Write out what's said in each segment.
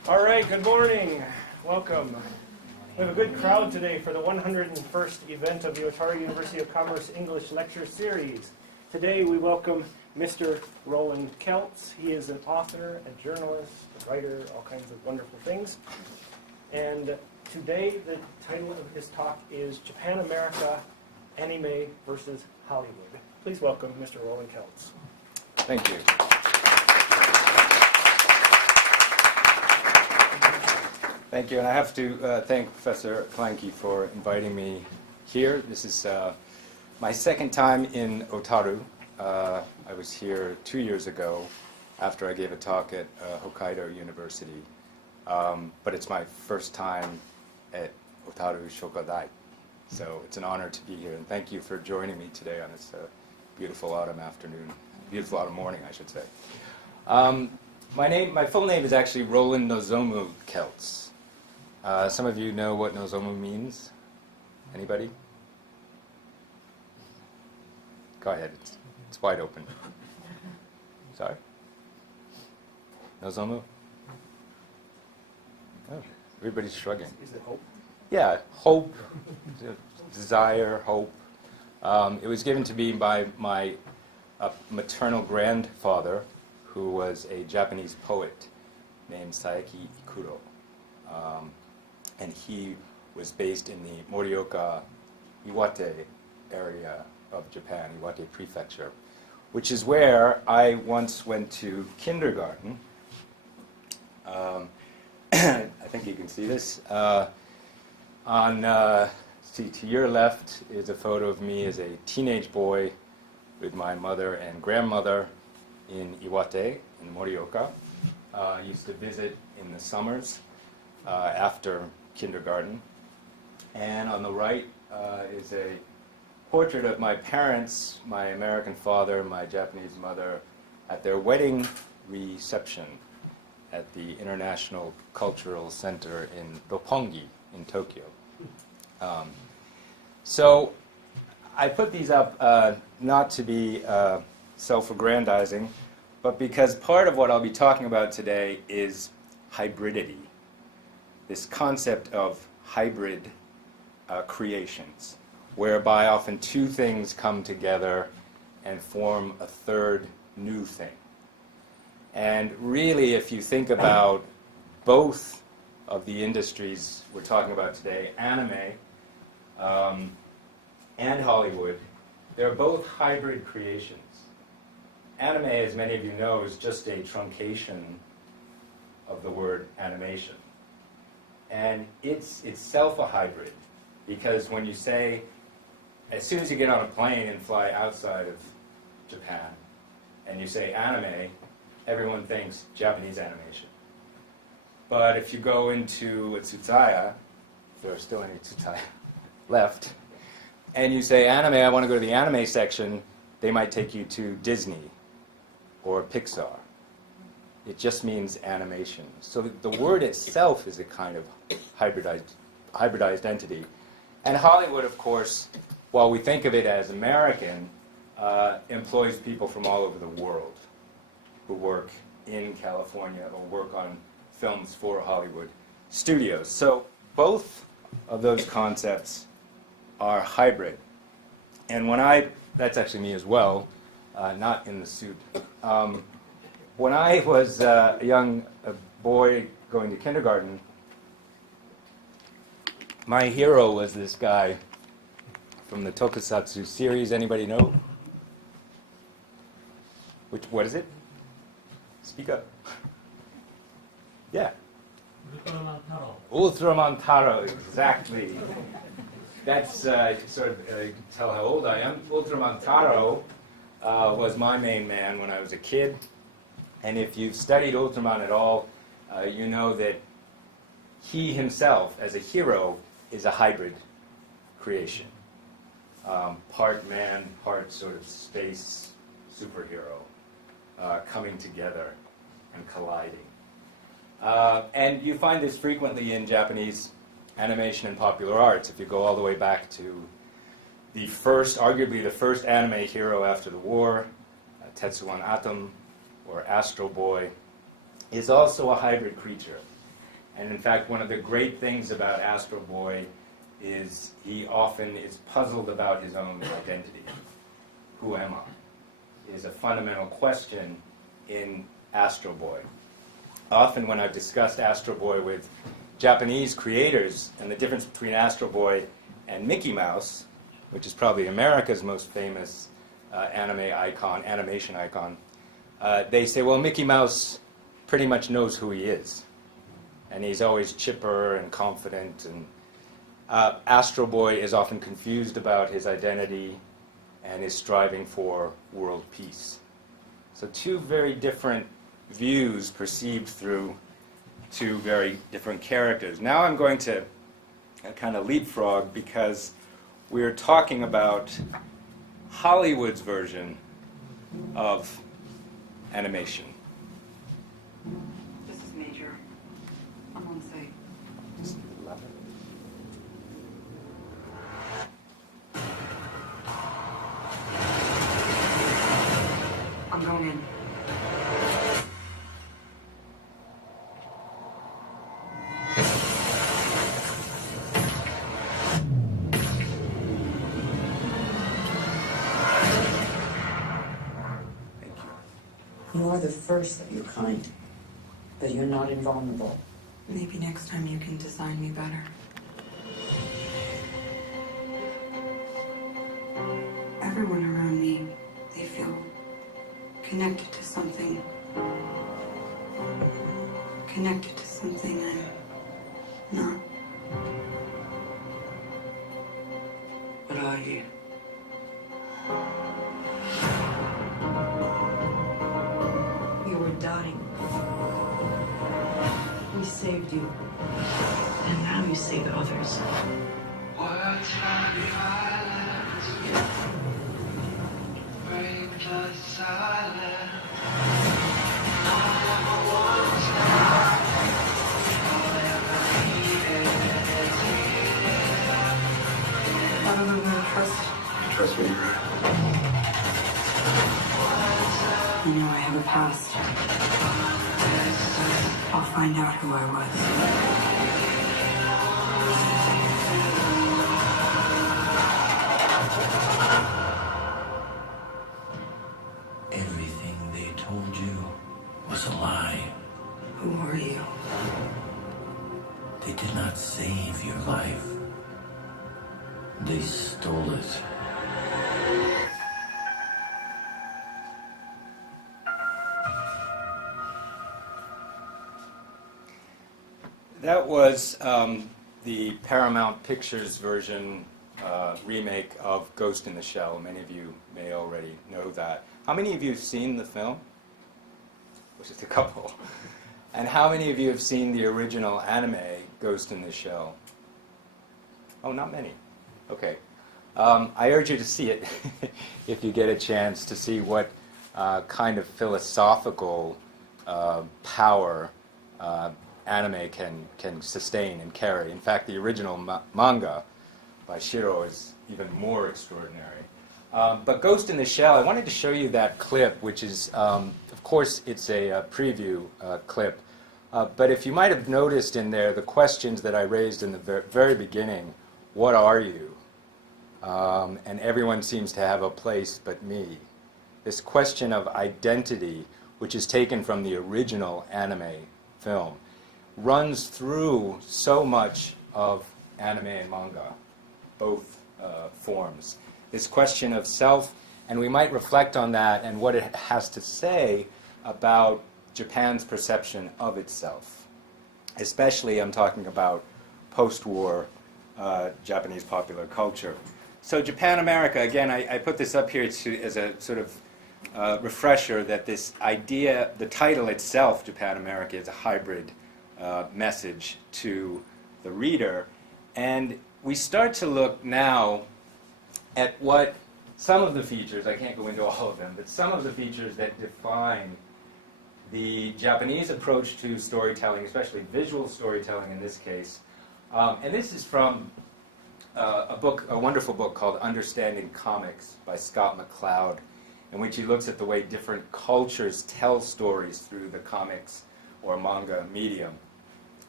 All right, good morning. Welcome. We have a good crowd today for the 101st event of the Otaru University of Commerce English Lecture Series. Today we welcome Mr. Roland Kelts. He is an author, a journalist, a writer, all kinds of wonderful things. And today the title of his talk is Japanamerica, Anime versus Hollywood. Please welcome Mr. Roland Kelts. Thank you. Thank you, and I have to thank Professor Clanky for inviting me here. This is my second time in Otaru. I was here 2 years ago after I gave a talk at Hokkaido University, but it's my first time at Otaru Shokodai. So it's an honor to be here, and thank you for joining me today on this beautiful autumn morning, I should say. My full name is actually Roland Nozomu Kelts. Some of you know what Nozomu means. Anybody? Go ahead. It's wide open. Sorry? Nozomu? Oh, everybody's shrugging. Is it hope? Yeah, hope, desire, hope. It was given to me by my maternal grandfather, who was a Japanese poet named Saeki Ikuro. And he was based in the Morioka, Iwate area of Japan, Iwate Prefecture, which is where I once went to kindergarten. I think you can see this. To your left is a photo of me as a teenage boy with my mother and grandmother in Iwate, in Morioka. I used to visit in the summers after kindergarten. And on the right is a portrait of my parents, my American father, my Japanese mother, at their wedding reception at the International Cultural Center in Roppongi in Tokyo. So I put these up not to be self-aggrandizing, but because part of what I'll be talking about today is hybridity, this concept of hybrid creations, whereby often two things come together and form a third new thing. And really, if you think about both of the industries we're talking about today, anime and Hollywood, they're both hybrid creations. Anime, as many of you know, is just a truncation of the word animation. And it's itself a hybrid, because when you say, as soon as you get on a plane and fly outside of Japan, and you say anime, everyone thinks Japanese animation. But if you go into a tsutaya, if there are still any tsutaya left, and you say anime, I want to go to the anime section, they might take you to Disney or Pixar. It just means animation. So the word itself is a kind of hybridized entity. And Hollywood, of course, while we think of it as American, employs people from all over the world who work in California or work on films for Hollywood studios. So both of those concepts are hybrid. And that's actually me as well, not in the suit. When I was a young boy going to kindergarten, my hero was this guy from the Tokusatsu series. Anybody know? What is it? Speak up. Yeah. Ultraman Taro, exactly. That's sort of you can tell how old I am. Ultraman Taro was my main man when I was a kid. And if you've studied Ultraman at all, you know that he himself, as a hero, is a hybrid creation. Part man, part sort of space superhero coming together and colliding. And you find this frequently in Japanese animation and popular arts. If you go all the way back to arguably the first anime hero after the war, Tetsuwan Atom, or Astro Boy, is also a hybrid creature. And in fact, one of the great things about Astro Boy is he often is puzzled about his own identity. Who am I? Is a fundamental question in Astro Boy. Often when I've discussed Astro Boy with Japanese creators and the difference between Astro Boy and Mickey Mouse, which is probably America's most famous animation icon, they say, well, Mickey Mouse pretty much knows who he is. And he's always chipper and confident. And Astro Boy is often confused about his identity and is striving for world peace. So two very different views perceived through two very different characters. Now I'm going to kind of leapfrog because we're talking about Hollywood's version of animation. This is Major. I'm on site. I'm going in. You are the first of your kind, but you're not invulnerable. Maybe next time you can design me better. Everyone around me, they feel connected to something. Connected to something I'm not. What are you? You were dying. We saved you. And now you save others. Words from the islands break the silence. All I ever wanted, all I ever needed is I don't know who to trust. you. Trust me, right? I know I have a past. I'll find out who I was. Everything they told you was a lie. Who are you? They did not save your life. They stole it. That was the Paramount Pictures version remake of Ghost in the Shell. Many of you may already know that. How many of you have seen the film? Well, just a couple. And how many of you have seen the original anime Ghost in the Shell? Oh, not many. Okay. I urge you to see it if you get a chance to see what kind of philosophical power anime can sustain and carry. In fact, the original manga by Shiro is even more extraordinary. But Ghost in the Shell, I wanted to show you that clip, which is, of course, it's a preview clip. But if you might have noticed in there the questions that I raised in the very beginning, what are you? And everyone seems to have a place but me. This question of identity, which is taken from the original anime film, runs through so much of anime and manga, both forms. This question of self, and we might reflect on that and what it has to say about Japan's perception of itself. Especially, I'm talking about post-war Japanese popular culture. So Japanamerica, again, I put this up here as a sort of refresher that this idea, the title itself, Japanamerica, is a hybrid message to the reader. And we start to look now at what some of the features, I can't go into all of them, but some of the features that define the Japanese approach to storytelling, especially visual storytelling in this case. And this is from a wonderful book called Understanding Comics by Scott McCloud, in which he looks at the way different cultures tell stories through the comics or manga medium.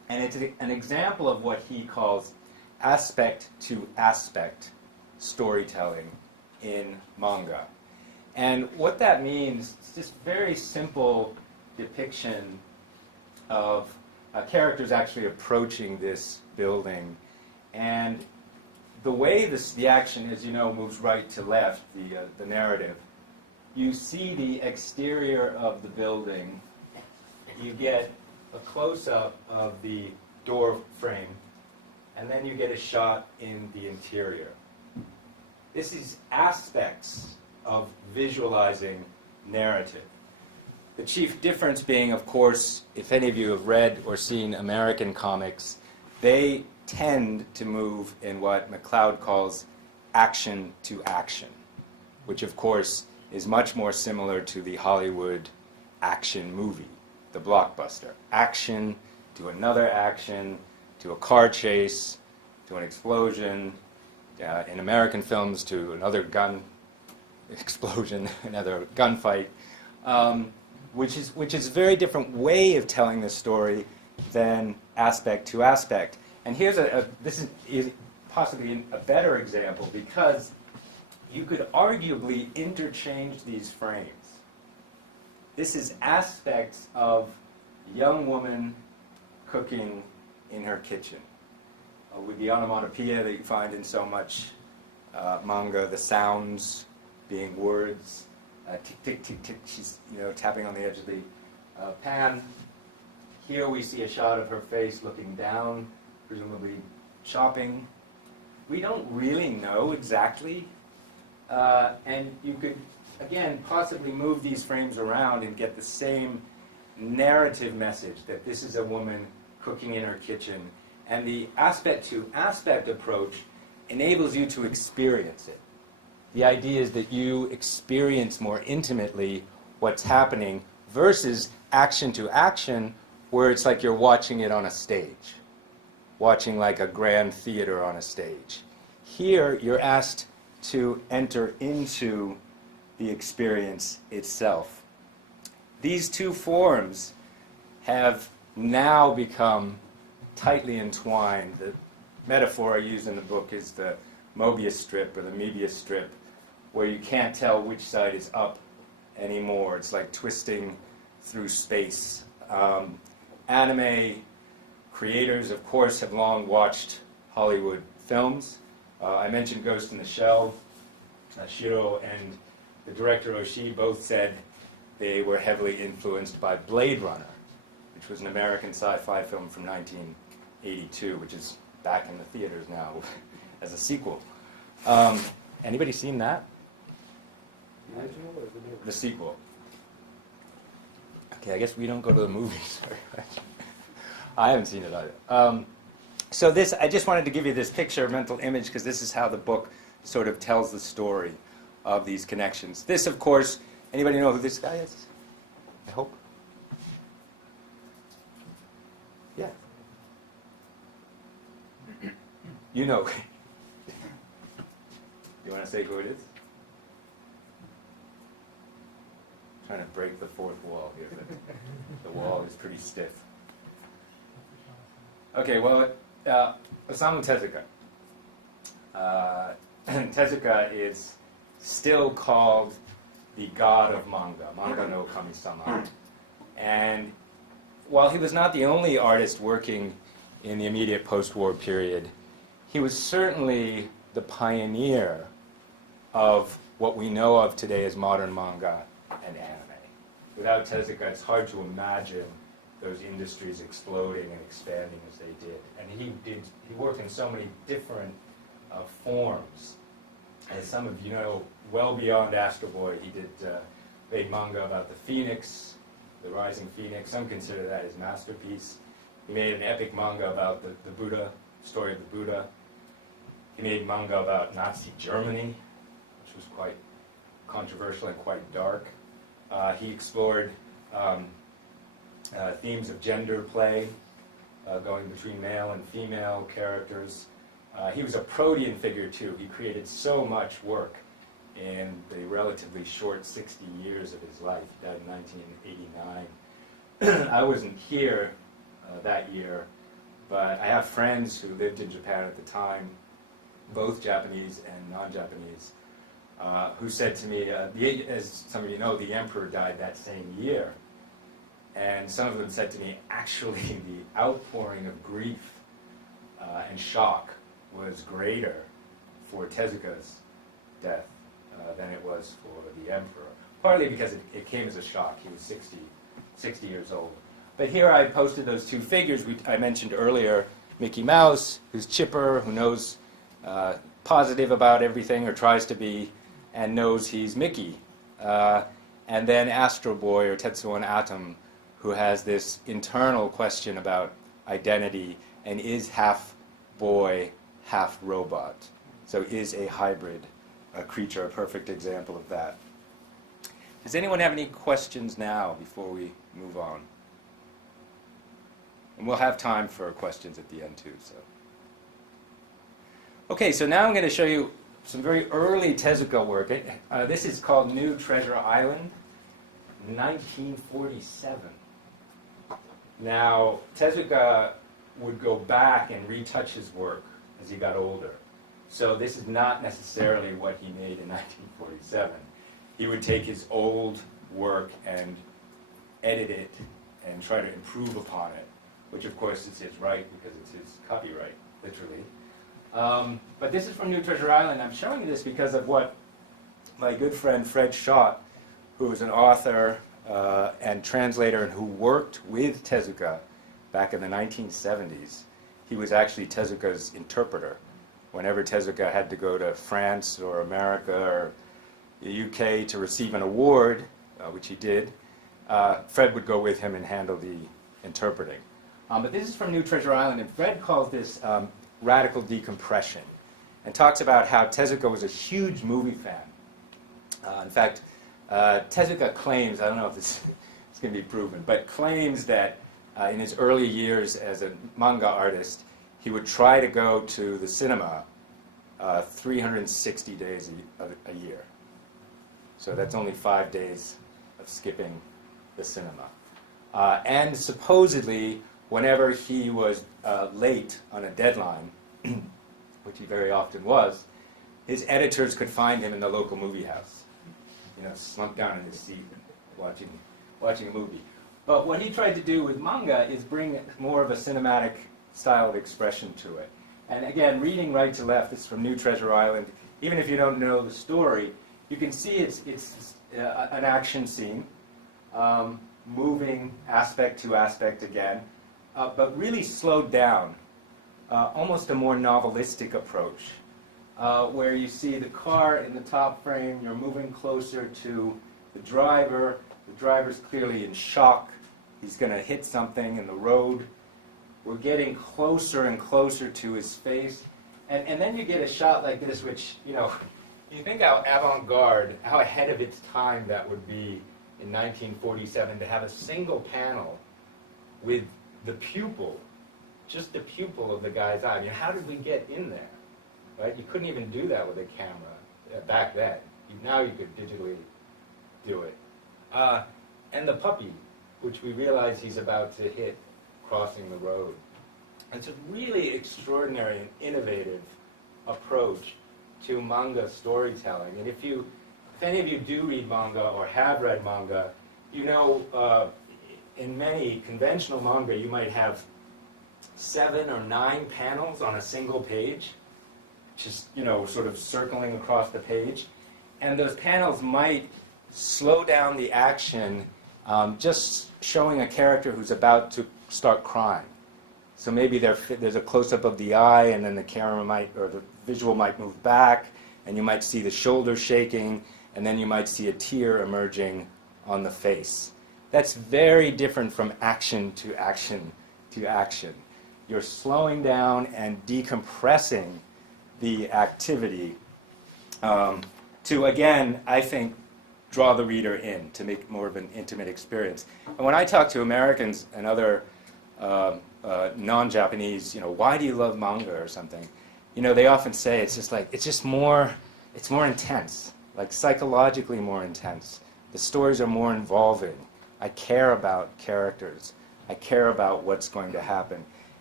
And it's an example of what he calls aspect-to-aspect storytelling in manga. And what that means is just very simple depiction of characters actually approaching this building. And the way the action, as you know, moves right to left, the narrative, you see the exterior of the building, you get a close-up of the door frame, and then you get a shot in the interior. This is aspects of visualizing narrative. The chief difference being, of course, if any of you have read or seen American comics, they tend to move in what McCloud calls action to action, which of course is much more similar to the Hollywood action movie, the blockbuster. Action to another action, to a car chase, to an explosion, in American films to another gun explosion, another gunfight, which is a very different way of telling the story than aspect to aspect. And here's this is possibly a better example, because you could arguably interchange these frames. This is aspects of a young woman cooking in her kitchen. With the onomatopoeia that you find in so much manga, the sounds being words, tick, tick, tick, tick, she's tapping on the edge of the pan. Here we see a shot of her face looking down, presumably chopping. We don't really know exactly, and you could, again, possibly move these frames around and get the same narrative message that this is a woman cooking in her kitchen. And the aspect-to-aspect approach enables you to experience it. The idea is that you experience more intimately what's happening versus action-to-action, where it's like you're watching it on a stage, watching like a grand theater on a stage. Here, you're asked to enter into the experience itself. These two forms have now become tightly entwined. The metaphor I use in the book is the Mobius strip or the Mebius strip, where you can't tell which side is up anymore. It's like twisting through space. Anime creators, of course, have long watched Hollywood films. I mentioned Ghost in the Shell. Shiro and the director Oshii both said they were heavily influenced by Blade Runner, which was an American sci-fi film from 1982, which is back in the theaters now as a sequel. Anybody seen that? The sequel. Okay, I guess we don't go to the movies very much. I haven't seen it either. So this, I just wanted to give you this picture, mental image, because this is how the book sort of tells the story of these connections. This, of course, anybody know who this guy is? I hope. Yeah. You know. You want to say who it is? Trying to break the fourth wall here, but the wall is pretty stiff. Okay, well, Osamu Tezuka. Tezuka is still called the god of manga, manga no kami-sama. And while he was not the only artist working in the immediate post-war period, he was certainly the pioneer of what we know of today as modern manga and anime. Without Tezuka, it's hard to imagine those industries exploding and expanding as they did. And he worked in so many different forms. As some of you know, well beyond Astro Boy, he made manga about the Phoenix, the rising Phoenix. Some consider that his masterpiece. He made an epic manga about the Buddha, story of the Buddha. He made manga about Nazi Germany, which was quite controversial and quite dark. He explored themes of gender play, going between male and female characters. He was a protean figure, too. He created so much work in the relatively short 60 years of his life. He died in 1989. I wasn't here that year, but I have friends who lived in Japan at the time, both Japanese and non-Japanese, who said to me, as some of you know, the emperor died that same year. And some of them said to me, actually, the outpouring of grief and shock was greater for Tezuka's death than it was for the emperor. Partly because it came as a shock. He was 60 years old. But here I posted those two figures I mentioned earlier. Mickey Mouse, who's chipper, who knows positive about everything, or tries to be, and knows he's Mickey. And then Astro Boy, or Tetsuo Atom, who has this internal question about identity and is half boy, half robot. So is a hybrid creature a perfect example of that. Does anyone have any questions now before we move on? And we'll have time for questions at the end too. So, okay, so now I'm going to show you some very early Tezuka work. This is called New Treasure Island, 1947. Now, Tezuka would go back and retouch his work as he got older. So this is not necessarily what he made in 1947. He would take his old work and edit it and try to improve upon it, which of course is his right because it's his copyright, literally. But this is from New Treasure Island. I'm showing you this because of what my good friend Fred Schott, who is an author and translator and who worked with Tezuka back in the 1970s. He was actually Tezuka's interpreter. Whenever Tezuka had to go to France or America or the UK to receive an award, which he did, Fred would go with him and handle the interpreting. But this is from New Treasure Island, and Fred calls this radical decompression, and talks about how Tezuka was a huge movie fan. In fact, Tezuka claims, I don't know if this is going to be proven, but claims that in his early years as a manga artist, he would try to go to the cinema 360 days a year. So that's only 5 days of skipping the cinema. And supposedly, whenever he was late on a deadline, which he very often was, his editors could find him in the local movie house, slumped down in his seat watching a movie. But what he tried to do with manga is bring more of a cinematic style of expression to it. And again, reading right to left, this is from New Treasure Island. Even if you don't know the story, you can see it's an action scene, moving aspect to aspect again, but really slowed down, almost a more novelistic approach, where you see the car in the top frame, you're moving closer to the driver. The driver's clearly in shock. He's going to hit something in the road. We're getting closer and closer to his face. And then you get a shot like this, which, you think how avant-garde, how ahead of its time that would be in 1947 to have a single panel with the pupil, just the pupil of the guy's eye. I mean, how did we get in there? Right? You couldn't even do that with a camera back then. Now you could digitally do it. And the puppy, which we realize he's about to hit crossing the road. It's a really extraordinary and innovative approach to manga storytelling. And if any of you do read manga or have read manga, in many conventional manga you might have 7 or 9 panels on a single page, just sort of circling across the page. And those panels might slow down the action, just showing a character who's about to start crying. So maybe there's a close-up of the eye, and then the camera the visual might move back, and you might see the shoulder shaking, and then you might see a tear emerging on the face. That's very different from action to action to action. You're slowing down and decompressing the activity to, again, I think, draw the reader in, to make more of an intimate experience. And when I talk to Americans and other non-Japanese, why do you love manga or something? They often say it's more intense, like psychologically more intense. The stories are more involving. I care about characters. I care about what's going to happen.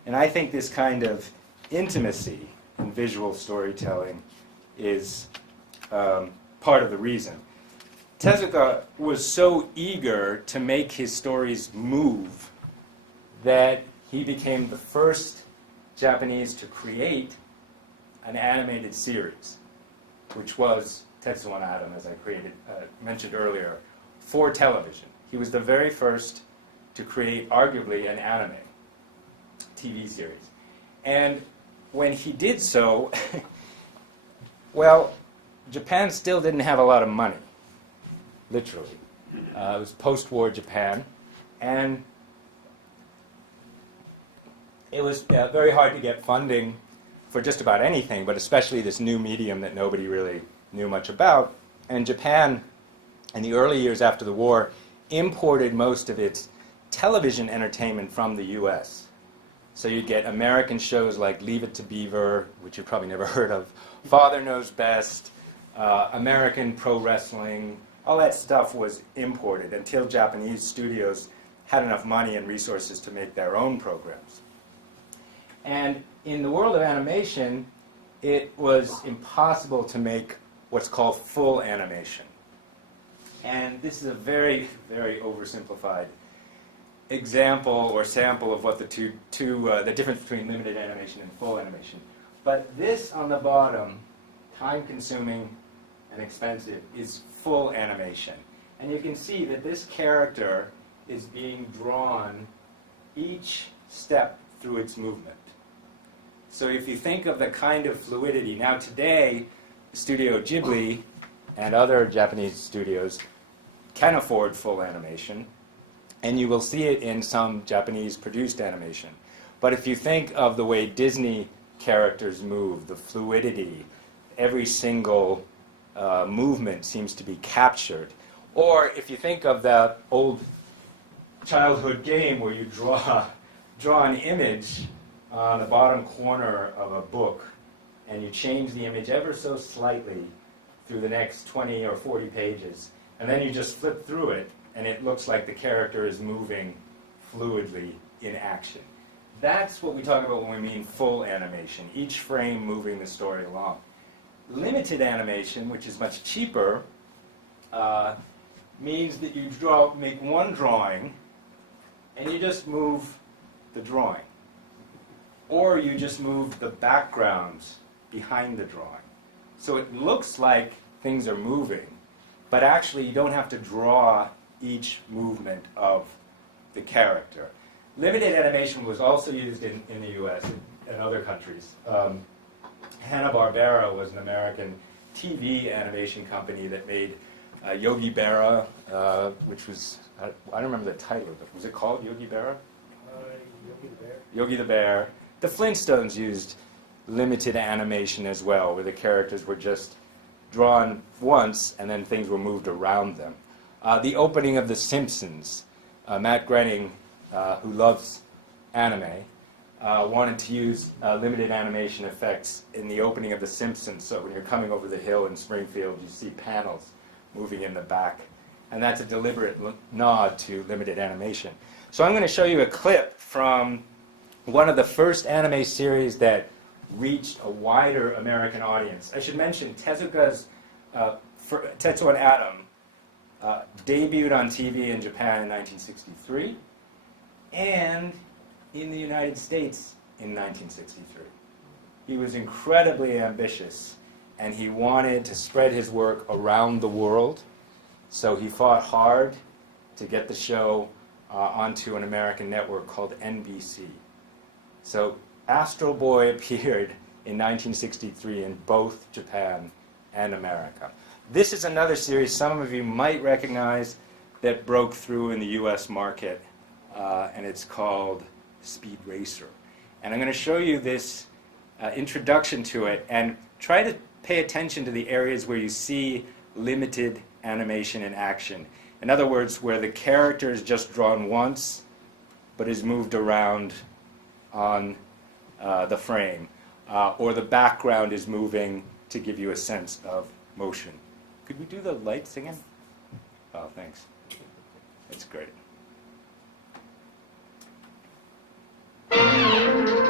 And I think this kind of intimacy in visual storytelling is part of the reason. Tezuka was so eager to make his stories move that he became the first Japanese to create an animated series, which was Tetsuo and Atom, as I mentioned earlier, for television. He was the very first to create, arguably, an anime TV series. And when he did so, well, Japan still didn't have a lot of money, literally. It was post-war Japan, and it was very hard to get funding for just about anything, but especially this new medium that nobody really knew much about. And Japan, in the early years after the war, imported most of its television entertainment from the US. So you'd get American shows like Leave It to Beaver, which you've probably never heard of, Father Knows Best, American pro wrestling. All that stuff was imported until Japanese studios had enough money and resources to make their own programs. And in the world of animation, it was impossible to make what's called full animation. And this is a very, very oversimplified example or sample of what the difference between limited animation and full animation. But this on the bottom, time-consuming and expensive, is full animation. And you can see that this character is being drawn each step through its movement. So if you think of the kind of fluidity, now today, Studio Ghibli and other Japanese studios can afford full animation, and you will see it in some Japanese-produced animation. But if you think of the way Disney characters move, the fluidity, every single movement seems to be captured. Or if you think of that old childhood game where you draw an image on the bottom corner of a book, and you change the image ever so slightly through the next 20 or 40 pages, and then you just flip through it, and it looks like the character is moving fluidly in action. That's what we talk about when we mean full animation, each frame moving the story along. Limited animation, which is much cheaper, means that you make one drawing, and you just move the drawing. Or you just move the backgrounds behind the drawing. So it looks like things are moving, but actually you don't have to draw each movement of the character. Limited animation was also used in the US and other countries. Hanna-Barbera was an American TV animation company that made Yogi Berra, which was, I don't remember the title of it. Was it called Yogi Berra? Yogi the Bear. Yogi the Bear. The Flintstones used limited animation as well, where the characters were just drawn once and then things were moved around them. The opening of The Simpsons, Matt Groening, who loves anime, wanted to use limited animation effects in the opening of The Simpsons, so when you're coming over the hill in Springfield, you see panels moving in the back. And that's a deliberate nod to limited animation. So I'm going to show you a clip from one of the first anime series that reached a wider American audience. I should mention Tezuka's Tetsuo and Atom debuted on TV in Japan in 1963 and in the United States in 1963. He was incredibly ambitious, and he wanted to spread his work around the world, so he fought hard to get the show onto an American network called NBC. So Astro Boy appeared in 1963 in both Japan and America. This is another series some of you might recognize that broke through in the US market, and it's called Speed Racer. And I'm going to show you this introduction to it and try to pay attention to the areas where you see limited animation in action. In other words, where the character is just drawn once but is moved around on the frame, or the background is moving to give you a sense of motion. Could we do the lights again? Oh, thanks. That's great.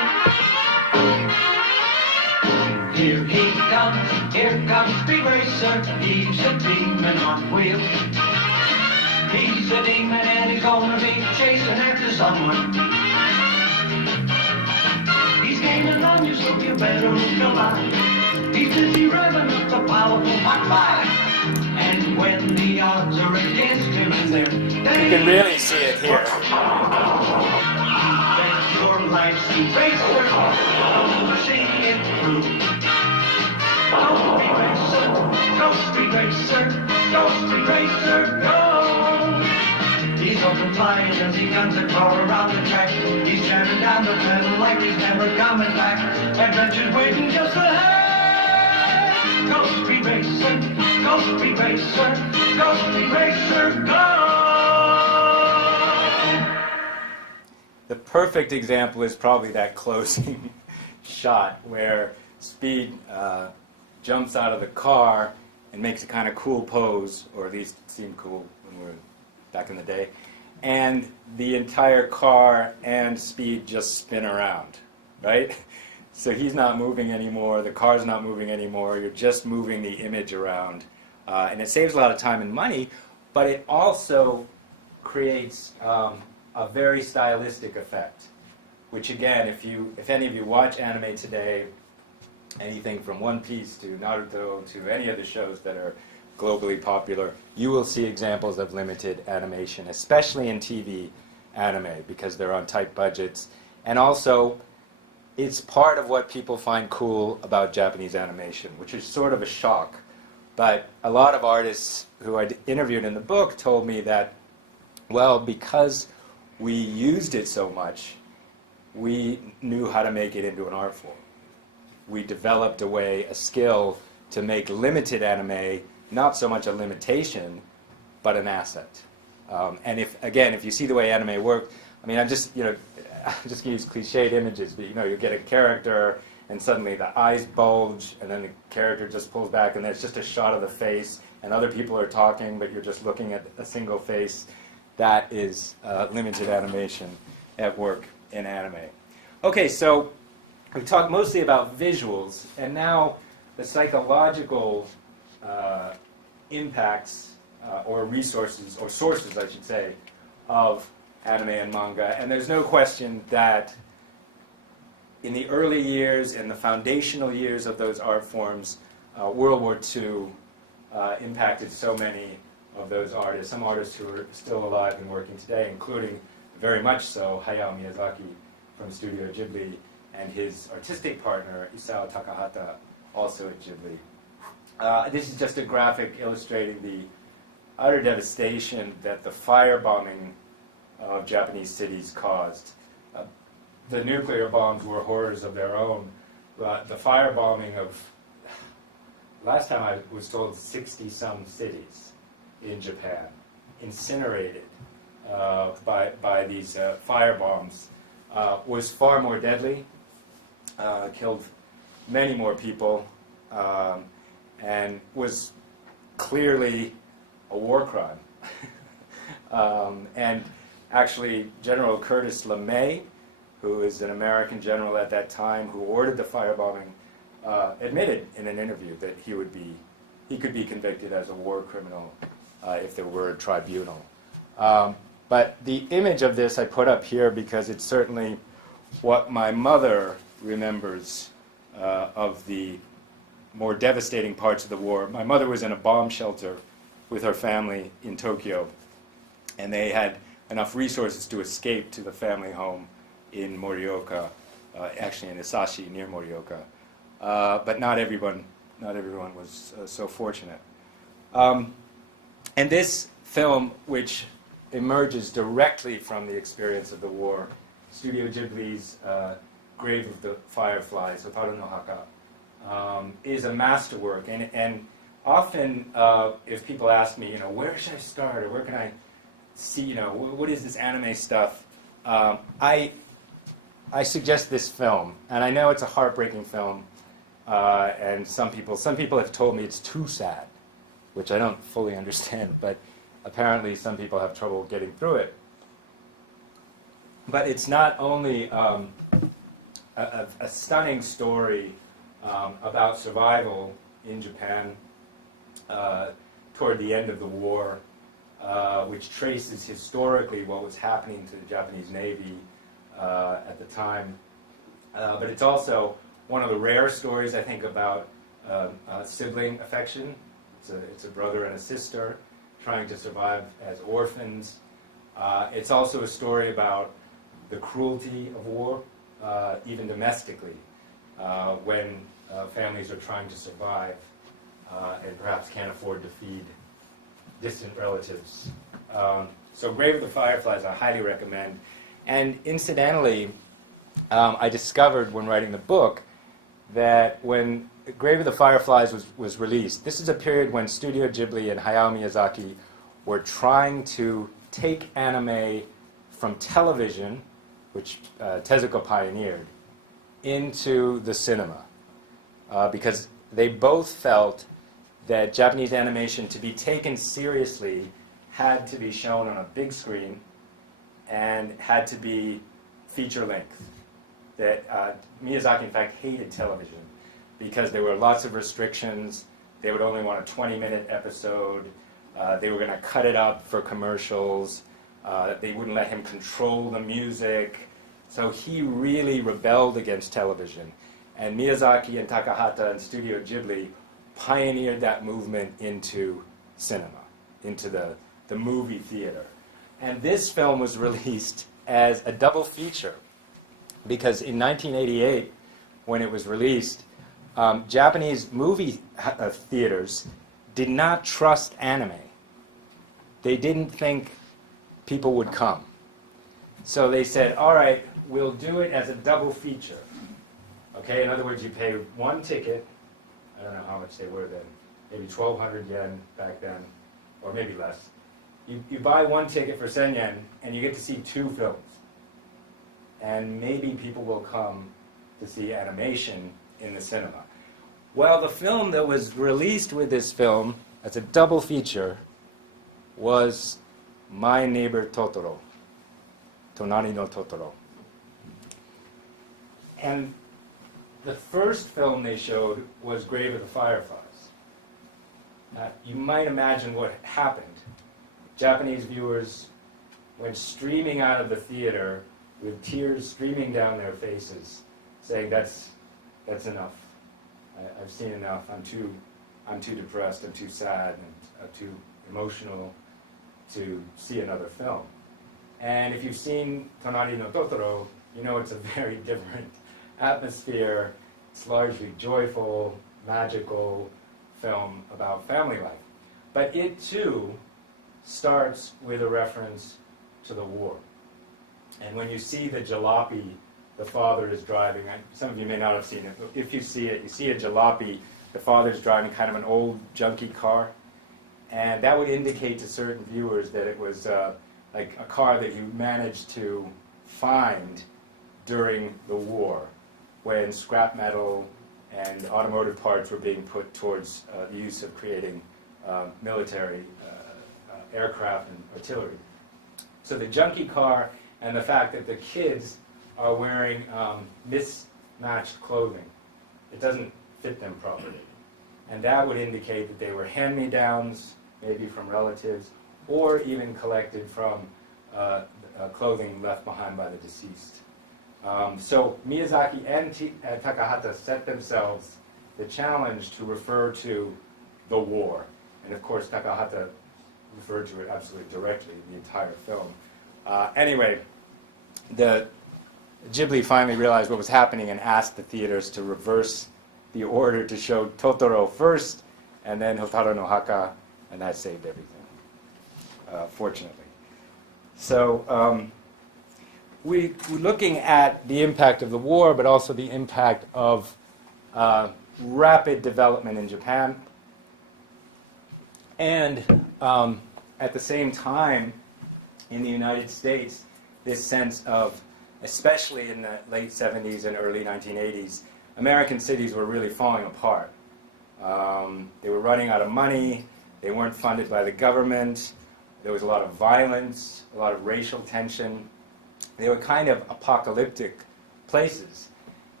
racer, he's a demon on wheels. He's a demon and he's gonna be chasing after someone. He's gaining on you, so you better look alive. He's busy revving up the powerful Mach 5. And when the odds are against him and they're You can really see it here. then your life's eraser, see it through. Go Speed Racer, go Speed Racer, go Speed Racer, go! He's open flying as he guns a car around the track. He's jamming down the pedal like he's never coming back. Adventure's waiting just ahead. Go Speed Racer, go Speed Racer, go Speed Racer, go! The perfect example is probably that closing shot where Speed jumps out of the car and makes a kind of cool pose, or at least it seemed cool when we were back in the day, and the entire car and Speed just spin around, right? So he's not moving anymore, the car's not moving anymore, you're just moving the image around. And it saves a lot of time and money, but it also creates a very stylistic effect, which again, if any of you watch anime today, anything from One Piece to Naruto to any of the shows that are globally popular, you will see examples of limited animation, especially in TV anime, because they're on tight budgets. And also, it's part of what people find cool about Japanese animation, which is sort of a shock. But a lot of artists who I interviewed in the book told me that, well, because we used it so much, we knew how to make it into an art form. We developed a skill to make limited anime not so much a limitation, but an asset. And if you see the way anime works, I mean, I'm just going to use cliched images, but you get a character and suddenly the eyes bulge and then the character just pulls back and then it's just a shot of the face and other people are talking, but you're just looking at a single face. That is limited animation at work in anime. Okay, so we talked mostly about visuals, and now the psychological impacts or resources, or sources, I should say, of anime and manga. And there's no question that in the early years, in the foundational years of those art forms, World War II impacted so many of those artists, some artists who are still alive and working today, including, very much so, Hayao Miyazaki from Studio Ghibli, and his artistic partner, Isao Takahata, also at Ghibli. This is just a graphic illustrating the utter devastation that the firebombing of Japanese cities caused. The nuclear bombs were horrors of their own, but the firebombing of, last time I was told, 60-some cities in Japan, incinerated by these firebombs, was far more deadly, killed many more people, and was clearly a war crime. And actually, General Curtis LeMay, who is an American general at that time who ordered the firebombing, admitted in an interview that he could be convicted as a war criminal if there were a tribunal. But the image of this I put up here because it's certainly what my mother remembers of the more devastating parts of the war. My mother was in a bomb shelter with her family in Tokyo, and they had enough resources to escape to the family home in Morioka, actually in Isashi near Morioka. But not everyone was so fortunate. And this film, which emerges directly from the experience of the war, Studio Ghibli's Grave of the Fireflies, Hotaru no Haka, is a masterwork. And often, if people ask me, where should I start, or where can I see, what is this anime stuff? I suggest this film, and I know it's a heartbreaking film, and some people have told me it's too sad, which I don't fully understand, but apparently some people have trouble getting through it. But it's not only a stunning story about survival in Japan toward the end of the war, which traces historically what was happening to the Japanese Navy at the time. But it's also one of the rare stories, I think, about sibling affection. It's a brother and a sister trying to survive as orphans. It's also a story about the cruelty of war, even domestically, when families are trying to survive and perhaps can't afford to feed distant relatives. So Grave of the Fireflies I highly recommend. And incidentally, I discovered when writing the book that when Grave of the Fireflies was released, this is a period when Studio Ghibli and Hayao Miyazaki were trying to take anime from television, which Tezuka pioneered, into the cinema. Because they both felt that Japanese animation, to be taken seriously, had to be shown on a big screen and had to be feature length. That Miyazaki, in fact, hated television because there were lots of restrictions. They would only want a 20-minute episode. They were going to cut it up for commercials. They wouldn't let him control the music. So he really rebelled against television. And Miyazaki and Takahata and Studio Ghibli pioneered that movement into cinema, into the movie theater. And this film was released as a double feature because in 1988, when it was released, Japanese movie theaters did not trust anime. They didn't think people would come. So they said, all right, we'll do it as a double feature. Okay, in other words, you pay one ticket. I don't know how much they were then, maybe 1,200 yen back then, or maybe less. You buy one ticket for 10 yen, and you get to see 2 films. And maybe people will come to see animation in the cinema. Well, the film that was released with this film as a double feature was My Neighbor Totoro, Tonari no Totoro. And the first film they showed was Grave of the Fireflies. Now, you might imagine what happened. Japanese viewers went streaming out of the theater with tears streaming down their faces, saying, that's enough. I've seen enough. I'm too depressed, I'm too sad, and I'm too emotional to see another film. And if you've seen Tonari no Totoro, you know it's a very different atmosphere. It's largely joyful, magical film about family life. But it too starts with a reference to the war. And when you see the jalopy the father is driving, some of you may not have seen it, but if you see it, you see a jalopy, the father's driving kind of an old junky car, and that would indicate to certain viewers that it was like a car that you managed to find during the war, when scrap metal and automotive parts were being put towards the use of creating military aircraft and artillery. So the junky car and the fact that the kids are wearing mismatched clothing, it doesn't fit them properly. And that would indicate that they were hand-me-downs, maybe from relatives, or even collected from clothing left behind by the deceased. So Miyazaki and Takahata set themselves the challenge to refer to the war. And of course, Takahata referred to it absolutely directly in the entire film. Anyway, the Ghibli finally realized what was happening and asked the theaters to reverse the order to show Totoro first, and then Hotaru no Haka, and that saved everything, fortunately. So we're looking at the impact of the war, but also the impact of rapid development in Japan. And at the same time, in the United States, this sense of, especially in the late 70s and early 1980s, American cities were really falling apart. They were running out of money. They weren't funded by the government. There was a lot of violence, a lot of racial tension. They were kind of apocalyptic places.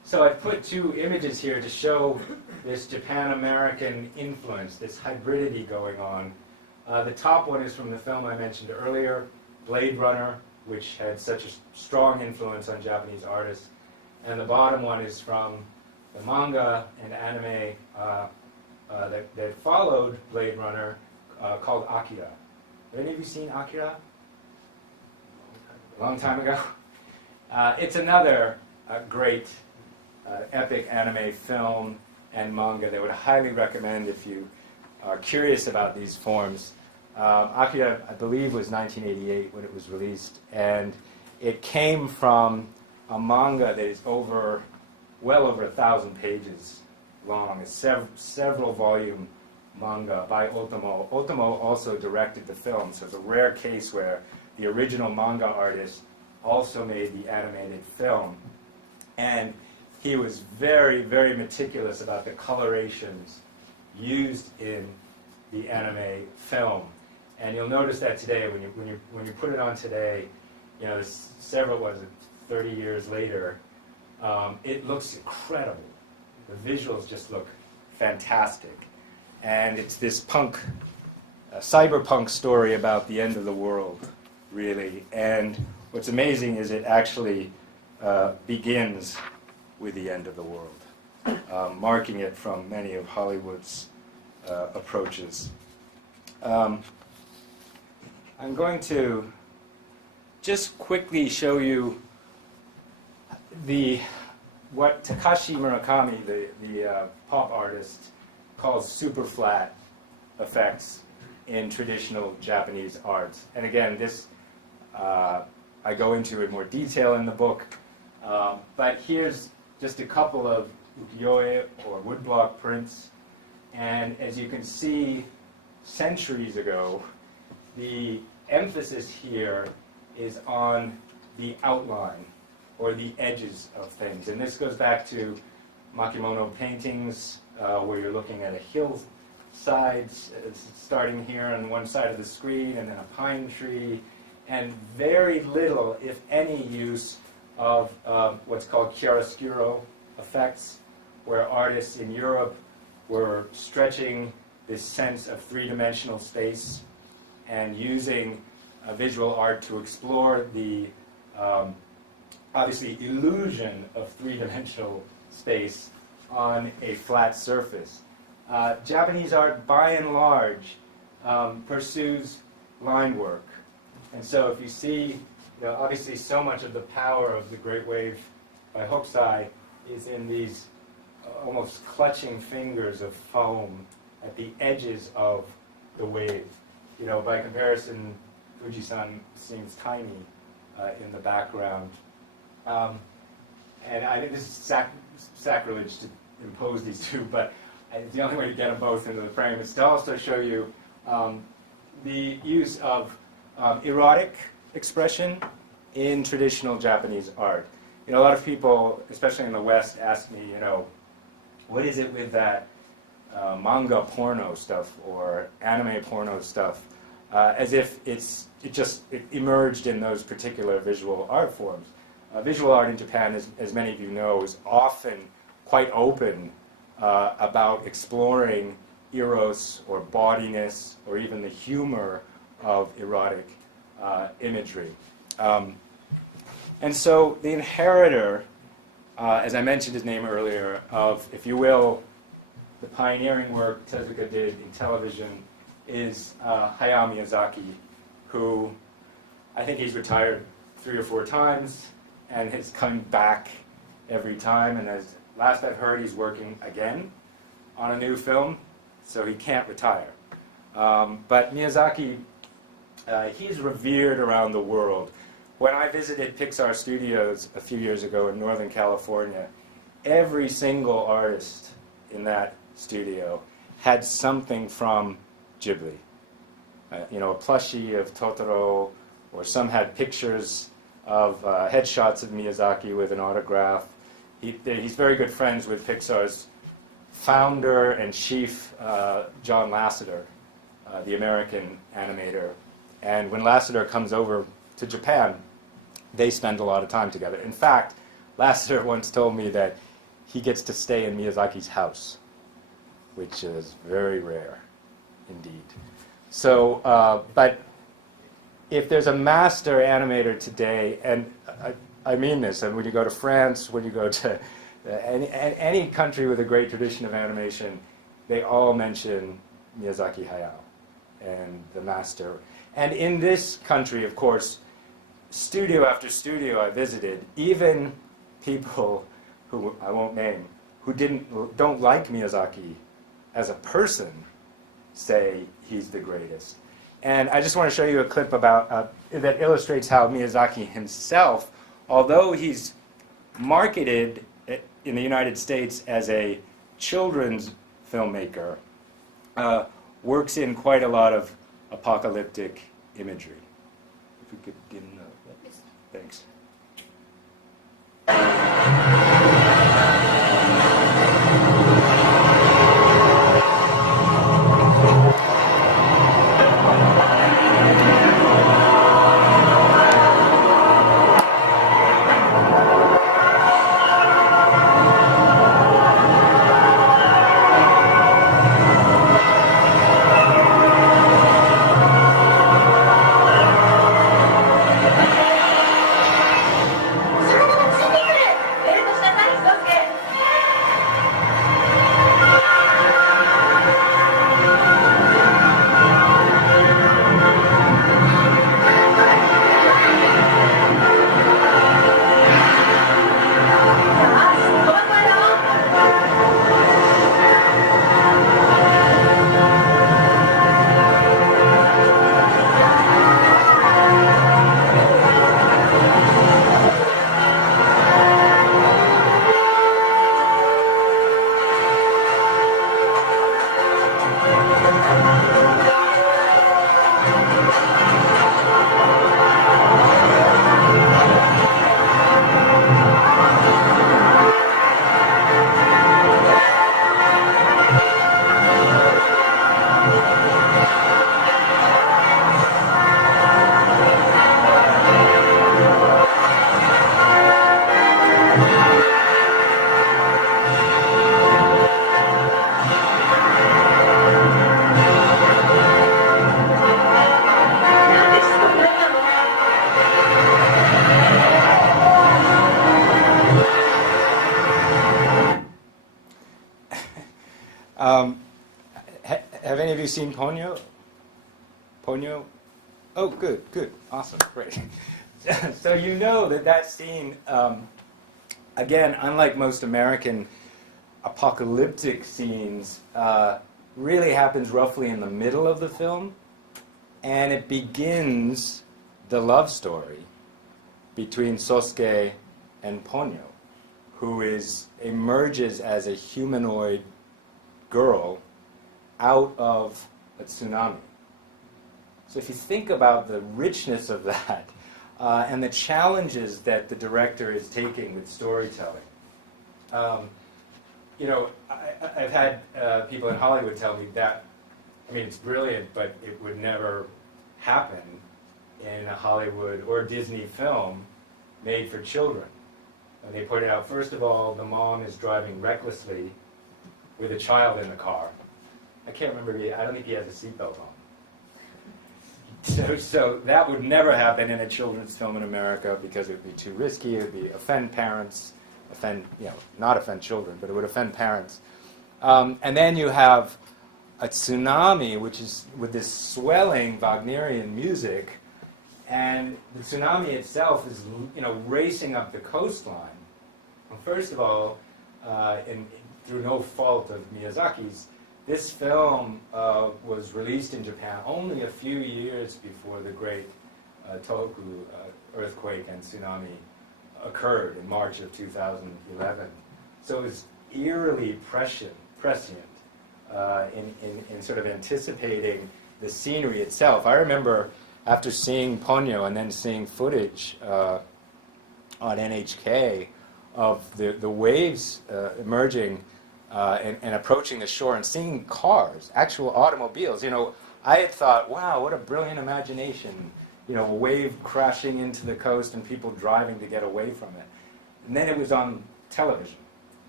So I've put two images here to show this Japan-American influence, this hybridity going on. The top one is from the film I mentioned earlier, Blade Runner, which had such a strong influence on Japanese artists. And the bottom one is from the manga and anime that followed Blade Runner, called Akira. Have any of you seen Akira? A long time ago. It's another great epic anime film and manga that I would highly recommend if you are curious about these forms. Akira, I believe, was 1988 when it was released, and it came from a manga that is well over 1,000 pages long, a several volume manga by Otomo. Otomo also directed the film, so it's a rare case where the original manga artist also made the animated film. And he was very, very meticulous about the colorations used in the anime film. And you'll notice that today, when you put it on today, you know, there's several, 30 years later, it looks incredible. The visuals just look fantastic. And it's this cyberpunk story about the end of the world, really. And what's amazing is it actually begins with the end of the world, marking it from many of Hollywood's approaches. I'm going to just quickly show you what Takashi Murakami, the pop artist, calls super flat effects in traditional Japanese art. And again, this I go into in more detail in the book, but here's just a couple of ukiyo-e or woodblock prints. And as you can see, centuries ago, the emphasis here is on the outline or the edges of things. And this goes back to Makimono paintings, where you're looking at a hillside, starting here on one side of the screen, and then a pine tree, and very little, if any, use of what's called chiaroscuro effects, where artists in Europe were stretching this sense of three-dimensional space and using visual art to explore the obviously illusion of three-dimensional space on a flat surface. Japanese art, by and large, pursues line work. And so if you see, obviously so much of the power of the Great Wave by Hokusai is in these almost clutching fingers of foam at the edges of the wave. By comparison, Fujisan seems tiny in the background. And I think this is sacrilege to impose these two, but the only way to get them both into the frame is to also show you the use of erotic expression in traditional Japanese art. A lot of people, especially in the West, ask me, what is it with that manga porno stuff or anime porno stuff, as if it emerged in those particular visual art forms. Visual art in Japan, as many of you know, is often quite open about exploring eros or bawdiness or even the humor of erotic imagery. And so the inheritor, as I mentioned his name earlier, of, if you will, the pioneering work Tezuka did in television is Hayao Miyazaki, who I think he's retired 3 or 4 times and has come back every time. And as last I've heard, he's working again on a new film, so he can't retire. But Miyazaki, he's revered around the world. When I visited Pixar Studios a few years ago in Northern California, every single artist in that studio had something from Ghibli. A plushie of Totoro, or some had pictures of headshots of Miyazaki with an autograph. He's very good friends with Pixar's founder and chief, John Lasseter, the American animator. And when Lasseter comes over to Japan, they spend a lot of time together. In fact, Lasseter once told me that he gets to stay in Miyazaki's house, which is very rare indeed. So, but if there's a master animator today, and I mean this, and when you go to France, when you go to any country with a great tradition of animation, they all mention Miyazaki Hayao and the master. And in this country, of course, studio after studio I visited, even people who I won't name, who don't like Miyazaki as a person, say he's the greatest. And I just want to show you a clip about that illustrates how Miyazaki himself, although he's marketed in the United States as a children's filmmaker, works in quite a lot of apocalyptic imagery. If we could get in the... Thanks. Have any of you seen Ponyo? Ponyo? Oh, good, awesome, great. So you know that scene, again, unlike most American apocalyptic scenes, really happens roughly in the middle of the film, and it begins the love story between Sosuke and Ponyo, who emerges as a humanoid girl out of a tsunami. So if you think about the richness of that and the challenges that the director is taking with storytelling, I've had people in Hollywood tell me that, I mean, it's brilliant, but it would never happen in a Hollywood or Disney film made for children. And they pointed out, first of all, the mom is driving recklessly with a child in the car. I can't remember, I don't think he has a seatbelt on. So that would never happen in a children's film in America because it would be too risky, it would offend parents, not offend children, but it would offend parents. And then you have a tsunami, which is with this swelling Wagnerian music, and the tsunami itself is, racing up the coastline. Well, first of all, through no fault of Miyazaki's, this film was released in Japan only a few years before the great Tohoku earthquake and tsunami occurred in March of 2011. So it was eerily prescient in sort of anticipating the scenery itself. I remember after seeing Ponyo and then seeing footage on NHK of the waves emerging and approaching the shore and seeing cars, actual automobiles. I had thought, wow, what a brilliant imagination. A wave crashing into the coast and people driving to get away from it. And then it was on television.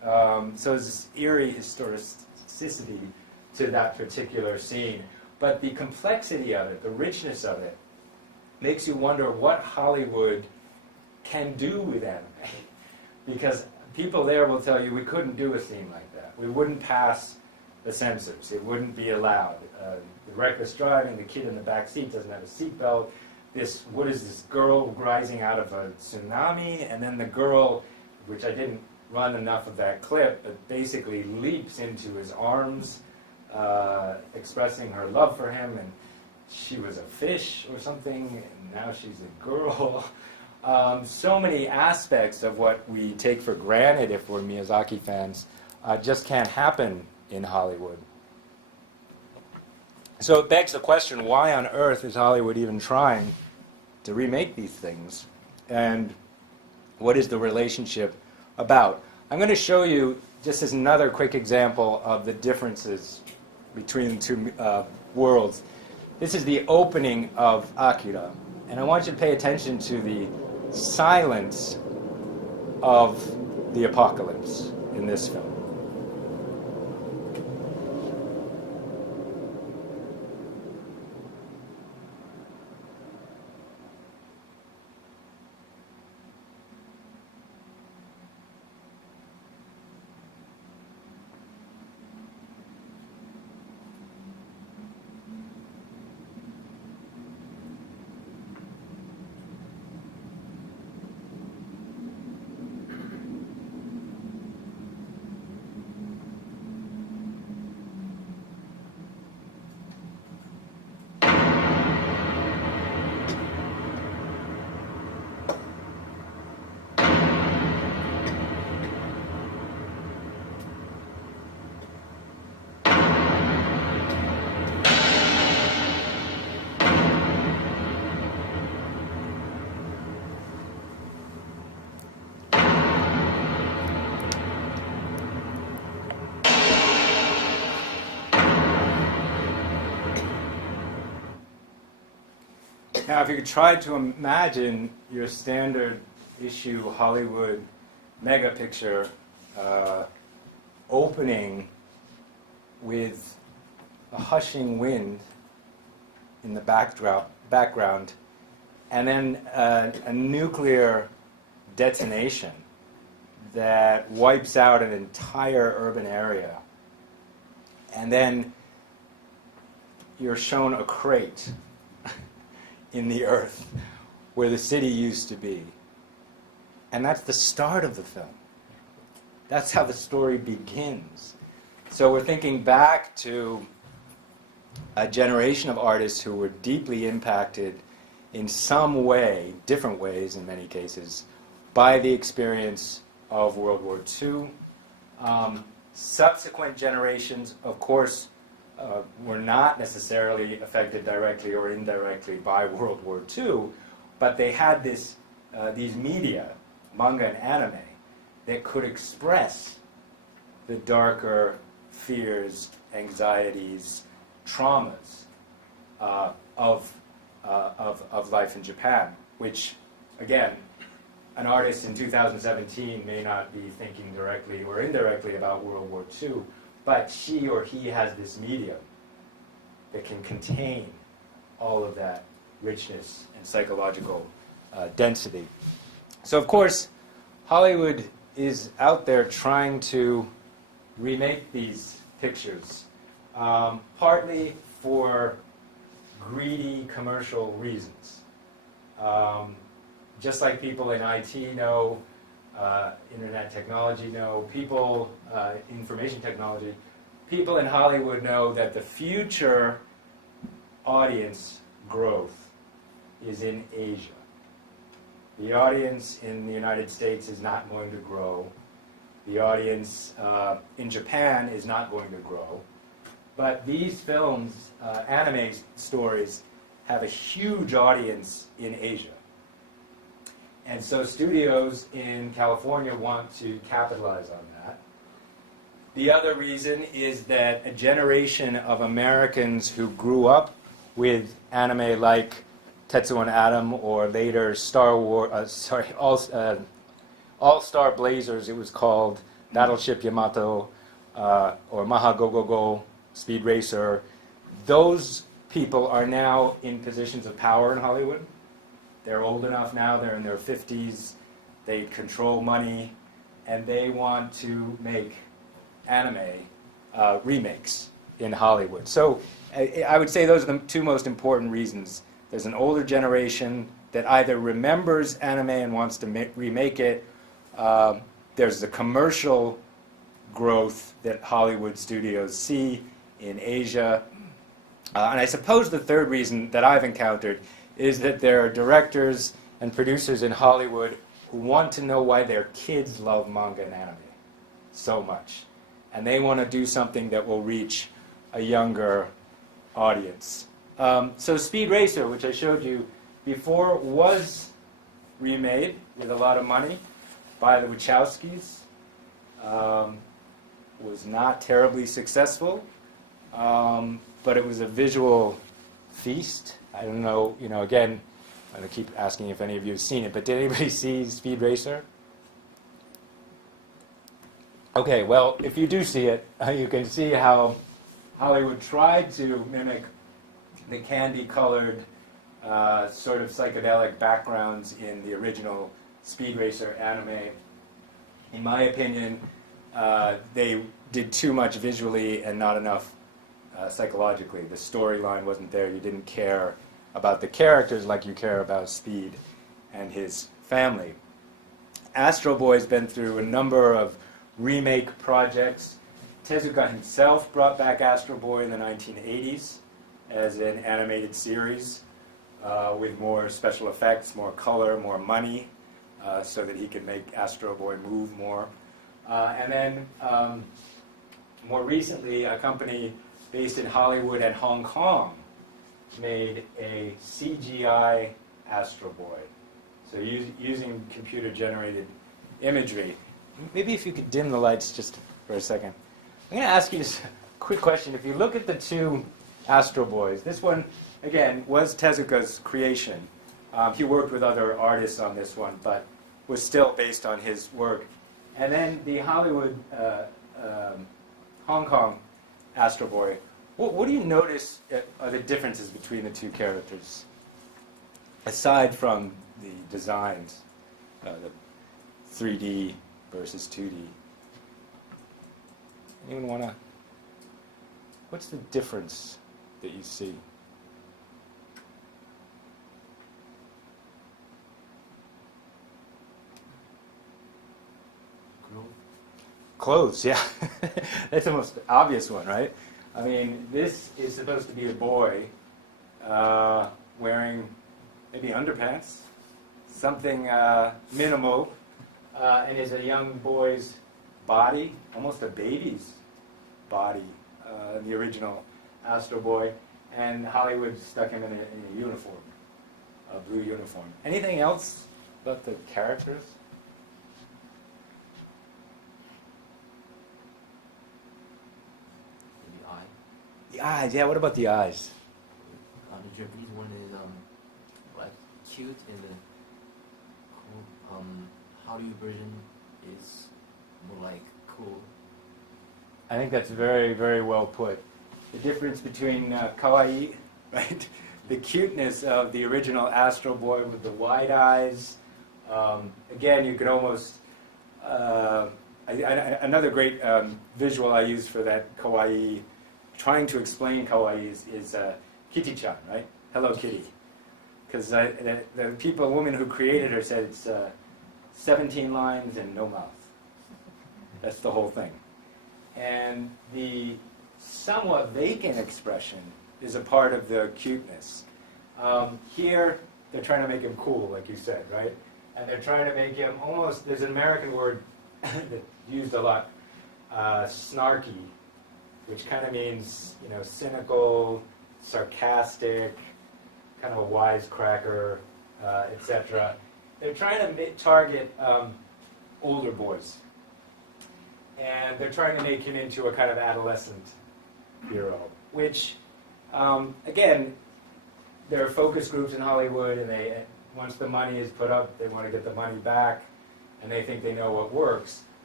So there's this eerie historicity to that particular scene. But the complexity of it, the richness of it, makes you wonder what Hollywood can do with anime. Because people there will tell you we couldn't do a scene like that. We wouldn't pass the censors. It wouldn't be allowed. The reckless driving, the kid in the back seat doesn't have a seatbelt. What is this girl rising out of a tsunami? And then the girl, which I didn't run enough of that clip, but basically leaps into his arms, expressing her love for him, and she was a fish or something, and now she's a girl. So many aspects of what we take for granted if we're Miyazaki fans just can't happen in Hollywood. So it begs the question, why on earth is Hollywood even trying to remake these things? And what is the relationship about? I'm going to show you, just as another quick example of the differences between the two worlds. This is the opening of Ocula. And I want you to pay attention to the silence of the apocalypse in this film. Now, if you could try to imagine your standard issue Hollywood mega picture opening with a hushing wind in the background, and then a nuclear detonation that wipes out an entire urban area, and then you're shown a crate in the earth where the city used to be. And that's the start of the film. That's how the story begins. So we're thinking back to a generation of artists who were deeply impacted in some way, different ways in many cases, by the experience of World War II. Subsequent generations, of course, were not necessarily affected directly or indirectly by World War II, but they had these media, manga and anime, that could express the darker fears, anxieties, traumas of life in Japan, which, again, an artist in 2017 may not be thinking directly or indirectly about World War II, but she or he has this medium that can contain all of that richness and psychological density. So, of course, Hollywood is out there trying to remake these pictures, partly for greedy commercial reasons. Just like people in IT know, internet technology know, people, information technology, people in Hollywood know that the future audience growth is in Asia. The audience in the United States is not going to grow. The audience in Japan is not going to grow. But these films, anime stories, have a huge audience in Asia. And so studios in California want to capitalize on that. The other reason is that a generation of Americans who grew up with anime like Tetsuo and Atom, or later All-Star Blazers, it was called, Battleship Yamato, or Maha Go Go Go, Speed Racer, those people are now in positions of power in Hollywood. They're old enough now, they're in their 50s, they control money, and they want to make anime remakes in Hollywood. So I would say those are the two most important reasons. There's an older generation that either remembers anime and wants to remake it. There's the commercial growth that Hollywood studios see in Asia. And I suppose the third reason that I've encountered is that there are directors and producers in Hollywood who want to know why their kids love manga and anime so much. And they want to do something that will reach a younger audience. So Speed Racer, which I showed you before, was remade with a lot of money by the Wachowskis. Was not terribly successful, but it was a visual feast. I don't know, again, I'm going to keep asking if any of you have seen it, but did anybody see Speed Racer? Okay, well, if you do see it, you can see how Hollywood tried to mimic the candy-colored, sort of psychedelic backgrounds in the original Speed Racer anime. In my opinion, they did too much visually and not enough psychologically. The storyline wasn't there. You didn't care about the characters like you care about Speed and his family. Astro Boy's been through a number of remake projects. Tezuka himself brought back Astro Boy in the 1980s as an animated series with more special effects, more color, more money, so that he could make Astro Boy move more. And then more recently, a company based in Hollywood and Hong Kong made a CGI Astro Boy. So using computer-generated imagery. Maybe if you could dim the lights just for a second. I'm going to ask you just a quick question. If you look at the two Astro Boys, this one, again, was Tezuka's creation. He worked with other artists on this one, but was still based on his work. And then the Hollywood, Hong Kong Astro Boy. What do you notice are the differences between the two characters, aside from the designs, the 3D versus 2D? Anyone want to? What's the difference that you see? Clothes, yeah. That's the most obvious one, right? I mean, this is supposed to be a boy wearing maybe underpants, something minimal, and is a young boy's body, almost a baby's body, in the original Astro Boy, and Hollywood stuck him in a uniform, a blue uniform. Anything else about the characters? The eyes, yeah. What about the eyes? The Japanese one is like cute, and the Hollywood version is more like cool. I think that's very, very well put. The difference between kawaii, right? The cuteness of the original Astro Boy with the wide eyes. Again, you could almost. Another great visual I use for that kawaii. Trying to explain kawaii is Kitty-chan, right? Hello Kitty. Because the woman who created her said it's 17 lines and no mouth. That's the whole thing. And the somewhat vacant expression is a part of the cuteness. Here, they're trying to make him cool, like you said, right? And they're trying to make him almost, there's an American word that's used a lot, snarky, which kind of means, cynical, sarcastic, kind of a wisecracker, etc. They're trying to target older boys. And they're trying to make him into a kind of adolescent hero, which, again, there are focus groups in Hollywood, and once the money is put up, they want to get the money back, and they think they know what works.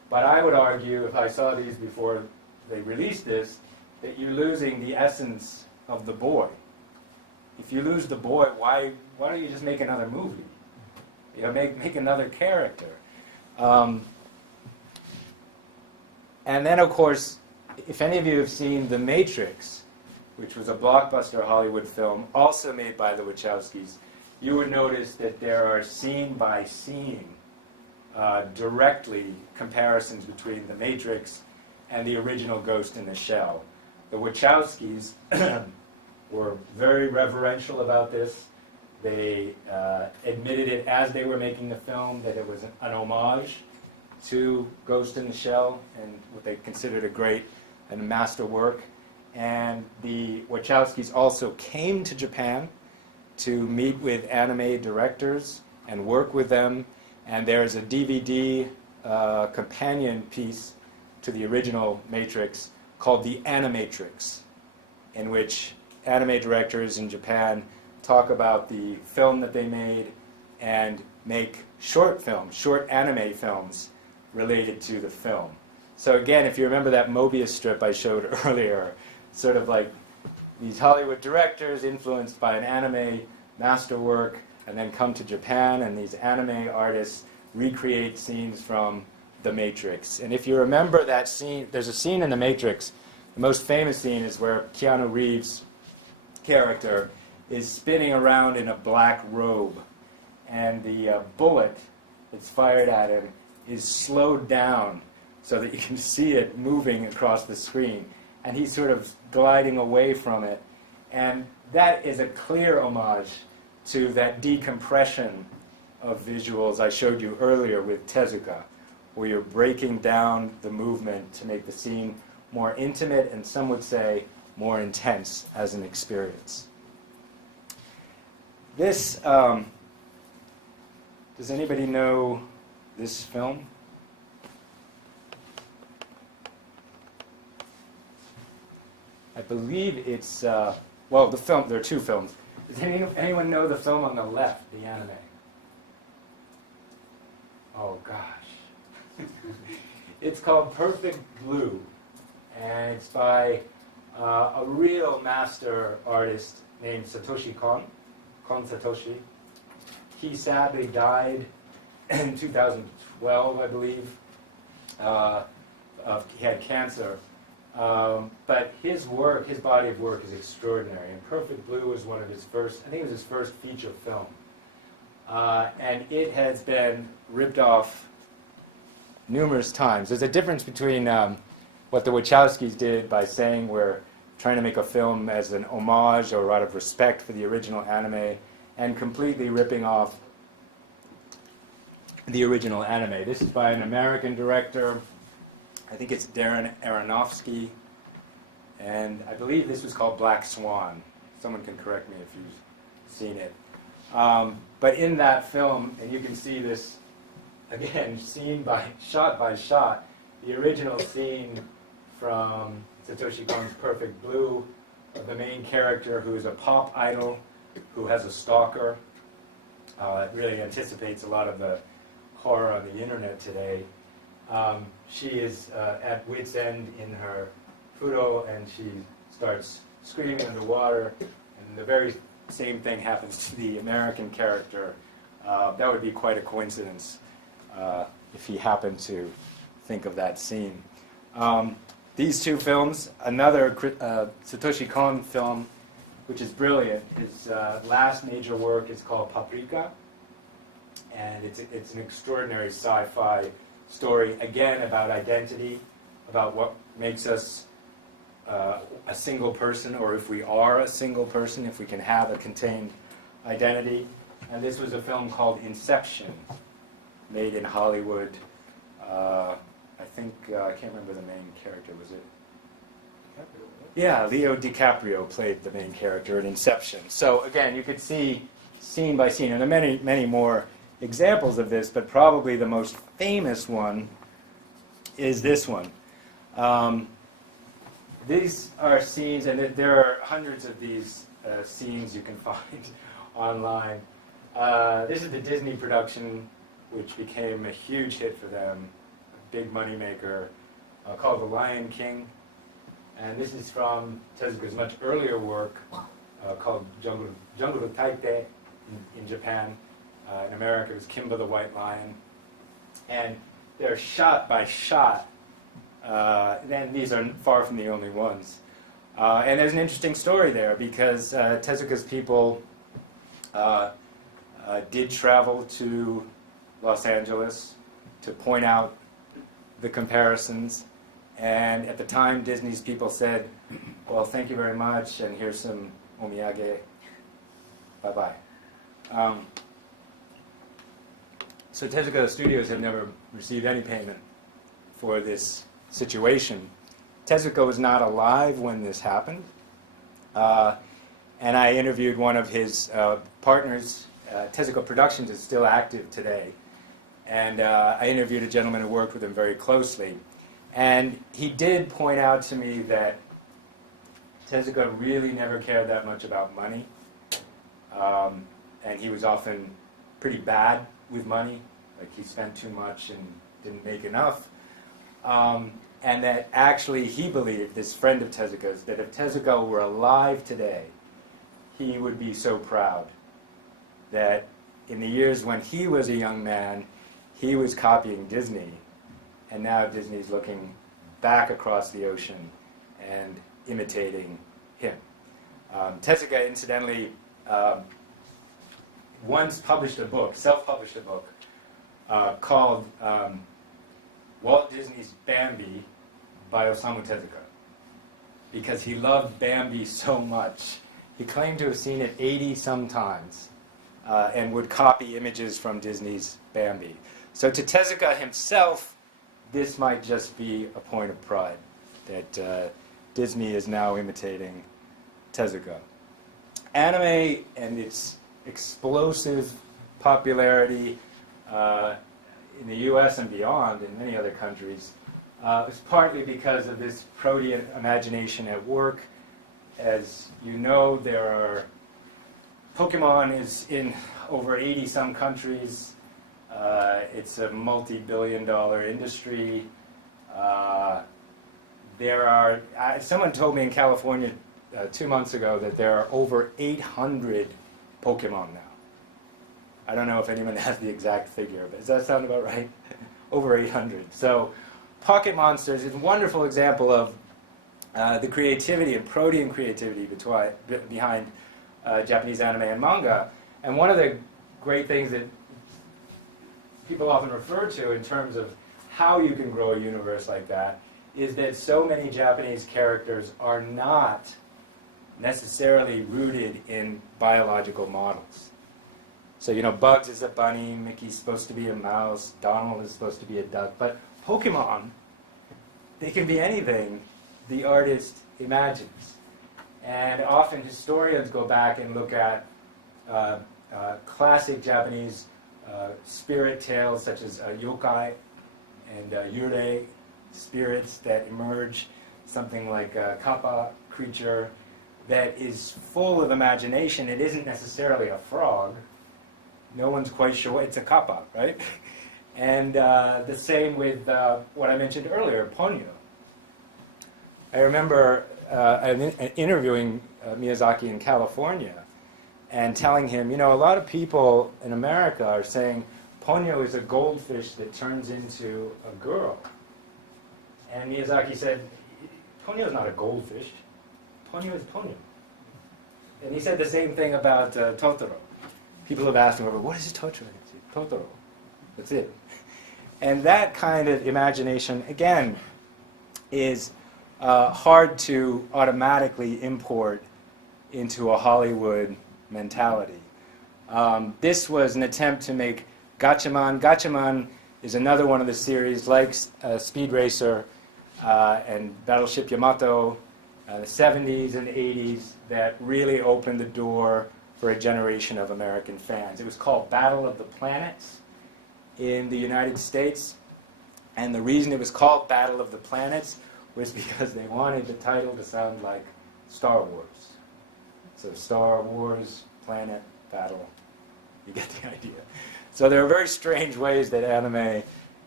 But I would argue, if I saw these before they released this, that you're losing the essence of the boy. If you lose the boy, why don't you just make another movie? You know, make another character. And then, of course, if any of you have seen The Matrix, which was a blockbuster Hollywood film, also made by the Wachowskis, you would notice that there are scene-by-scene, directly comparisons between The Matrix and the original Ghost in the Shell. The Wachowskis were very reverential about this. They admitted it as they were making the film that it was an homage to Ghost in the Shell and what they considered a great and master work. And the Wachowskis also came to Japan to meet with anime directors and work with them. And there's a DVD companion piece to the original Matrix called The Animatrix, in which anime directors in Japan talk about the film that they made and make short films, short anime films related to the film. So again, if you remember that Mobius strip I showed earlier, sort of like these Hollywood directors influenced by an anime masterwork and then come to Japan, and these anime artists recreate scenes from The Matrix. And if you remember that scene, there's a scene in The Matrix, the most famous scene is where Keanu Reeves' character is spinning around in a black robe, and the bullet that's fired at him is slowed down so that you can see it moving across the screen, and he's sort of gliding away from it. And that is a clear homage to that decompression of visuals I showed you earlier with Tezuka, where you're breaking down the movement to make the scene more intimate and some would say more intense as an experience. This, does anybody know this film? I believe it's, well, the film, there are two films. Does anyone know the film on the left, the anime? Oh, gosh. It's called Perfect Blue, and it's by a real master artist named Satoshi Kon Satoshi. He sadly died in 2012, I believe. He had cancer. But his work, his body of work is extraordinary. And Perfect Blue was one of his first, I think it was his first feature film. And it has been ripped off numerous times. There's a difference between what the Wachowskis did by saying we're trying to make a film as an homage or out of respect for the original anime, and completely ripping off the original anime. This is by an American director. I think it's Darren Aronofsky, and I believe this was called Black Swan. Someone can correct me if you've seen it. But in that film, and you can see this, again, shot by shot, the original scene from Satoshi Kon's Perfect Blue, of the main character who is a pop idol, who has a stalker. It really anticipates a lot of the horror on the internet today. She is at wit's end in her fudo, and she starts screaming underwater, and the very same thing happens to the American character. That would be quite a coincidence if he happened to think of that scene. These two films, another Satoshi Kon film, which is brilliant. His last major work is called Paprika, and it's an extraordinary sci-fi story, again, about identity, about what makes us a single person, or if we are a single person, if we can have a contained identity. And this was a film called Inception, made in Hollywood. I think, I can't remember the main character, was it? DiCaprio, right? Yeah, Leo DiCaprio played the main character in Inception. So again, you could see scene by scene, and there are many, many more examples of this, but probably the most famous one is this one. These are scenes, and there are hundreds of these scenes you can find online. This is the Disney production, which became a huge hit for them. big moneymaker called The Lion King. And this is from Tezuka's much earlier work called Jungle no Taite in Japan. In America, it was Kimba the White Lion. And they're shot by shot. And these are far from the only ones. And there's an interesting story there because Tezuka's people did travel to Los Angeles to point out the comparisons. And at the time, Disney's people said, well, thank you very much, and here's some omiyage. Bye-bye. So Tezuka Studios have never received any payment for this situation. Tezuka was not alive when this happened. And I interviewed one of his partners. Tezuka Productions is still active today. And I interviewed a gentleman who worked with him very closely. And he did point out to me that Tezuka really never cared that much about money. And he was often pretty bad with money. Like he spent too much and didn't make enough. And that actually he believed, this friend of Tezuka's, that if Tezuka were alive today, he would be so proud that in the years when he was a young man, he was copying Disney, and now Disney's looking back across the ocean and imitating him. Tezuka, incidentally, once published a book, self-published a book, called Walt Disney's Bambi by Osamu Tezuka, because he loved Bambi so much. He claimed to have seen it 80-some times and would copy images from Disney's Bambi. So to Tezuka himself, this might just be a point of pride that Disney is now imitating Tezuka. Anime and its explosive popularity in the US and beyond, in many other countries, is partly because of this protean imagination at work. As you know, there are Pokemon is in over 80-some countries. It's a multi-billion-dollar industry. There are, someone told me in California 2 months ago that there are over 800 Pokemon now. I don't know if anyone has the exact figure, but does that sound about right? Over 800. So Pocket Monsters is a wonderful example of the creativity and protean creativity behind Japanese anime and manga. And one of the great things that people often refer to in terms of how you can grow a universe like that is that so many Japanese characters are not necessarily rooted in biological models. So, you know, Bugs is a bunny, Mickey's supposed to be a mouse, Donald is supposed to be a duck, but Pokemon, they can be anything the artist imagines. And often historians go back and look at classic Japanese spirit tales such as yokai and yurei, spirits that emerge, something like a kappa creature that is full of imagination. It isn't necessarily a frog. No one's quite sure. It's a kappa, right? And the same with what I mentioned earlier, Ponyo. I remember interviewing Miyazaki in California and telling him, you know, a lot of people in America are saying Ponyo is a goldfish that turns into a girl. And Miyazaki said, Ponyo is not a goldfish. Ponyo is Ponyo. And he said the same thing about Totoro. People have asked him, what is Totoro? Totoro. That's it. And that kind of imagination, again, is hard to automatically import into a Hollywood mentality. This was an attempt to make Gatchaman. Gatchaman is another one of the series, like Speed Racer and Battleship Yamato, the 70s and 80s, that really opened the door for a generation of American fans. It was called Battle of the Planets in the United States. And the reason it was called Battle of the Planets was because they wanted the title to sound like Star Wars. So Star Wars, planet, battle. You get the idea. So there are very strange ways that anime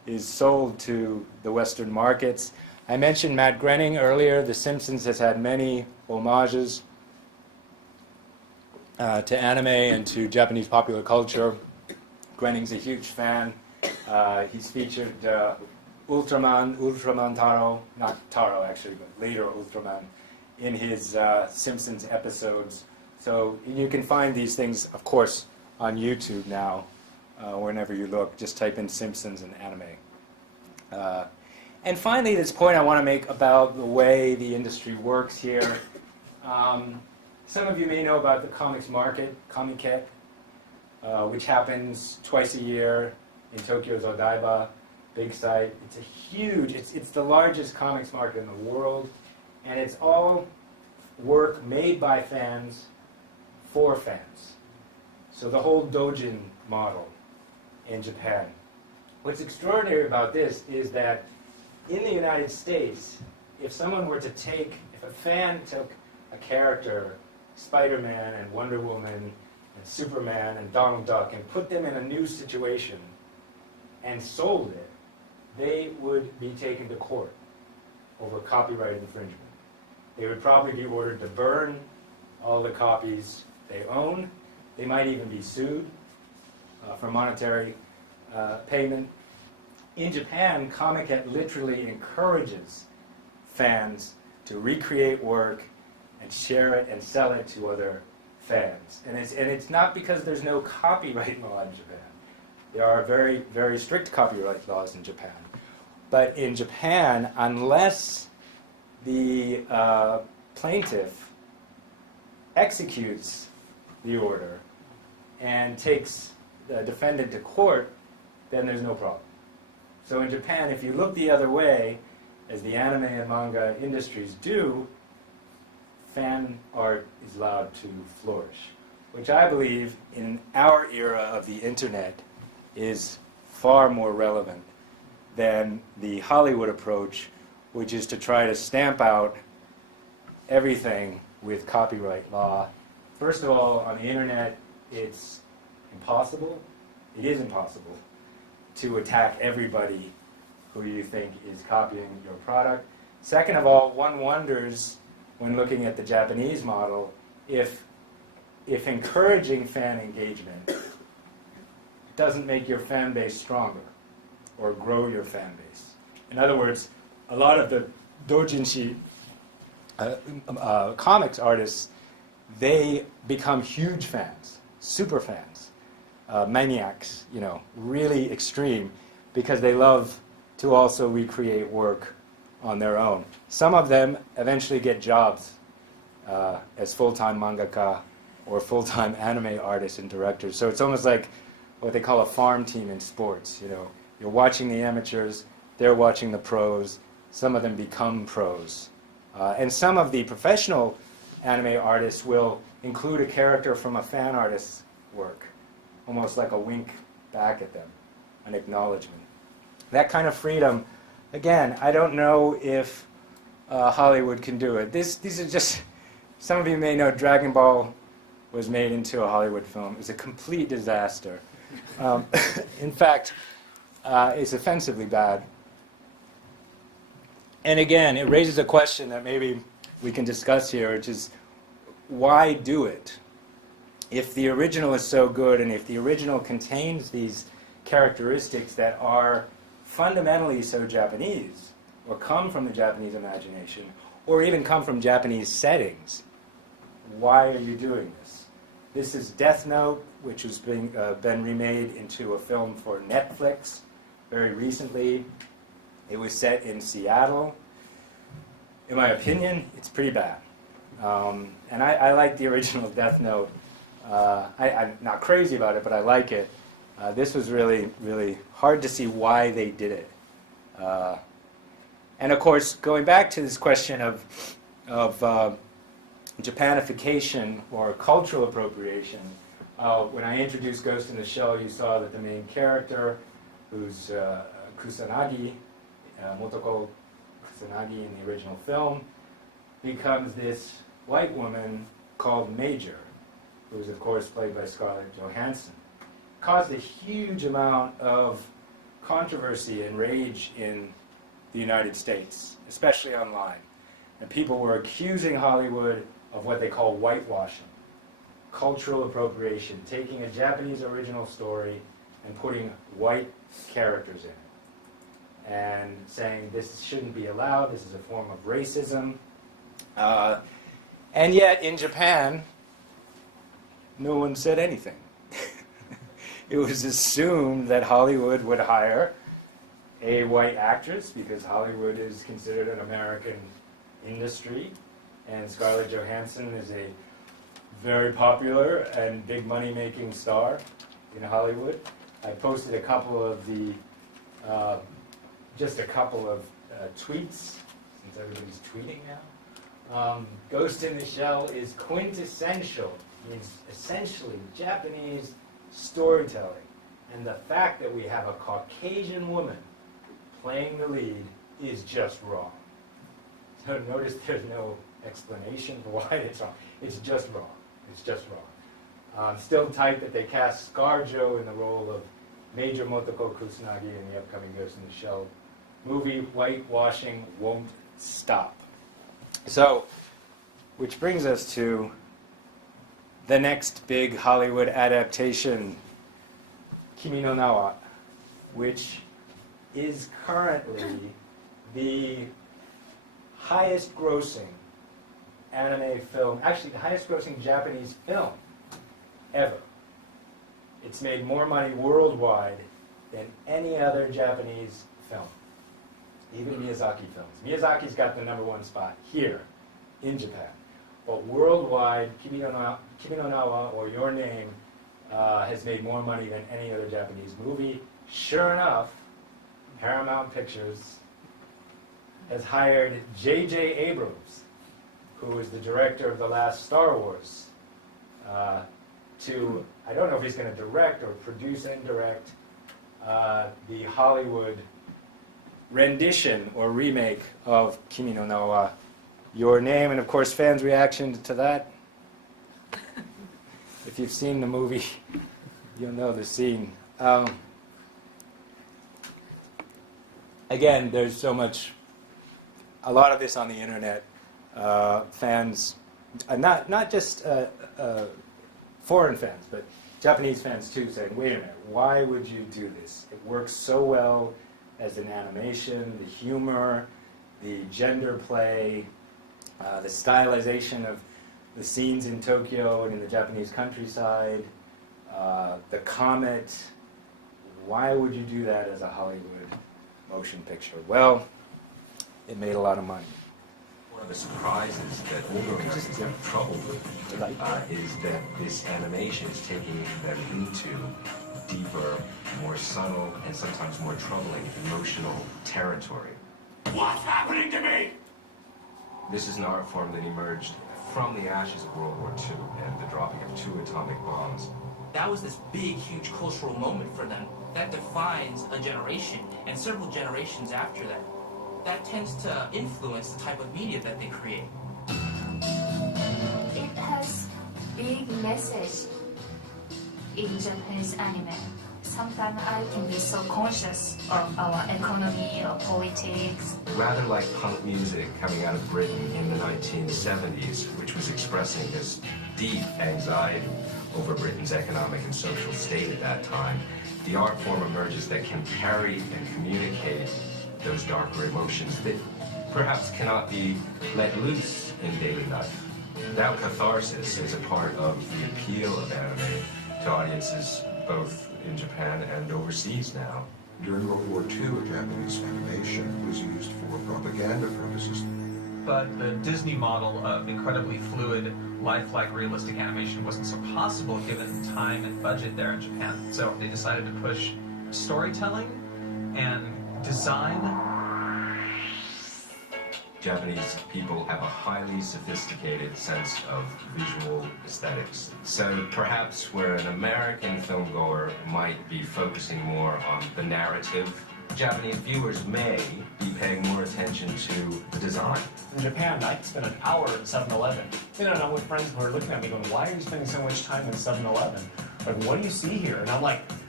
is sold to the Western markets. I mentioned Matt Groening earlier. The Simpsons has had many homages to anime and to Japanese popular culture. Groening's a huge fan. He's featured Ultraman Taro, not Taro actually, but later Ultraman, in his Simpsons episodes. So you can find these things, of course, on YouTube now. Whenever you look, just type in Simpsons and anime. And finally, this point I want to make about the way the industry works here. Some of you may know about the comics market, Comiket, which happens twice a year in Tokyo's Odaiba, big site. It's a huge, it's the largest comics market in the world, and it's all work made by fans for fans. So the whole dojin model in Japan. What's extraordinary about this is that in the United States, if a fan took a character, Spider-Man and Wonder Woman and Superman and Donald Duck, and put them in a new situation and sold it, they would be taken to court over copyright infringement. They would probably be ordered to burn all the copies they own. They might even be sued for monetary payment. In Japan, Comiket literally encourages fans to recreate work and share it and sell it to other fans. And it's not because there's no copyright law in Japan. There are very, very strict copyright laws in Japan. But in Japan, unless the plaintiff executes the order and takes the defendant to court, then there's no problem. So in Japan, if you look the other way, as the anime and manga industries do, fan art is allowed to flourish, which I believe in our era of the internet is far more relevant than the Hollywood approach, which is to try to stamp out everything with copyright law. First of all, on the internet, it's impossible. It is impossible to attack everybody who you think is copying your product. Second of all, one wonders, when looking at the Japanese model, if encouraging fan engagement doesn't make your fan base stronger or grow your fan base. In other words, a lot of the doujinshi comics artists, they become huge fans, super fans, maniacs, really extreme, because they love to also recreate work on their own. Some of them eventually get jobs as full-time mangaka or full-time anime artists and directors. So it's almost like what they call a farm team in sports. You're watching the amateurs, they're watching the pros. Some of them become pros. And some of the professional anime artists will include a character from a fan artist's work, almost like a wink back at them, an acknowledgement. That kind of freedom, again, I don't know if Hollywood can do it. These are just, some of you may know Dragon Ball was made into a Hollywood film. It was a complete disaster. In fact, it's offensively bad. And again, it raises a question that maybe we can discuss here, which is, why do it? If the original is so good, and if the original contains these characteristics that are fundamentally so Japanese, or come from the Japanese imagination, or even come from Japanese settings, why are you doing this? This is Death Note, which has been remade into a film for Netflix very recently. It was set in Seattle. In my opinion, it's pretty bad. And I like the original Death Note. I'm not crazy about it, but I like it. This was really, really hard to see why they did it. And of course, going back to this question of Japanification or cultural appropriation, when I introduced Ghost in the Shell, you saw that the main character, who's Kusanagi, Motoko Kusanagi in the original film, becomes this white woman called Major, who is, of course, played by Scarlett Johansson. Caused a huge amount of controversy and rage in the United States, especially online. And people were accusing Hollywood of what they call whitewashing, cultural appropriation, taking a Japanese original story and putting white characters in it, and saying this shouldn't be allowed, this is a form of racism. And yet, in Japan, no one said anything. It was assumed that Hollywood would hire a white actress because Hollywood is considered an American industry, and Scarlett Johansson is a very popular and big money-making star in Hollywood. I posted a couple of the, just a couple of tweets, since everybody's tweeting now. Ghost in the Shell is quintessential, means essentially Japanese storytelling. And the fact that we have a Caucasian woman playing the lead is just wrong. So notice there's no explanation for why it's wrong. It's just wrong. It's just wrong. Still tight that they cast ScarJo in the role of Major Motoko Kusanagi in the upcoming Ghost in the Shell movie. Whitewashing won't stop. So, which brings us to the next big Hollywood adaptation, Kimi no Na wa, which is currently the highest grossing anime film, actually the highest grossing Japanese film ever. It's made more money worldwide than any other Japanese film, even Miyazaki films. Miyazaki's got the #1 spot here in Japan. But worldwide, Kimi no Na wa, or Your Name, has made more money than any other Japanese movie. Sure enough, Paramount Pictures has hired J.J. Abrams, who is the director of the last Star Wars, to, I don't know if he's going to direct or produce and direct the Hollywood rendition or remake of Kimi no Na wa, Your Name, and of course fans' reaction to that. If you've seen the movie, you'll know the scene. Again, there's so much, a lot of this on the internet. Fans, not just foreign fans, but Japanese fans too, saying, wait a minute, why would you do this? It works so well as an animation, the humor, the gender play, the stylization of the scenes in Tokyo and in the Japanese countryside, the comet. Why would you do that as a Hollywood motion picture? Well, it made a lot of money. One of the surprises that older Americans have trouble with is that this animation is taking them into deeper, more subtle, and sometimes more troubling emotional territory. What's happening to me? This is an art form that emerged from the ashes of World War II and the dropping of 2 atomic bombs. That was this big, huge cultural moment for them. That defines a generation, and several generations after that. That tends to influence the type of media that they create. It has big message in Japanese anime. Sometimes I can be so conscious of our economy or politics. Rather like punk music coming out of Britain in the 1970s, which was expressing this deep anxiety over Britain's economic and social state at that time, the art form emerges that can carry and communicate those darker emotions that perhaps cannot be let loose in daily life. That catharsis is a part of the appeal of anime to audiences both in Japan and overseas now. During World War II, Japanese animation was used for propaganda purposes. But the Disney model of incredibly fluid, lifelike, realistic animation wasn't so possible given time and budget there in Japan. So they decided to push storytelling and design. Japanese people have a highly sophisticated sense of visual aesthetics. So perhaps where an American filmgoer might be focusing more on the narrative, Japanese viewers may be paying more attention to the design. In Japan, I spent an hour at 7-Eleven. You know, and I'm with friends who are looking at me going, why are you spending so much time at 7-Eleven? Like, what do you see here? And I'm like,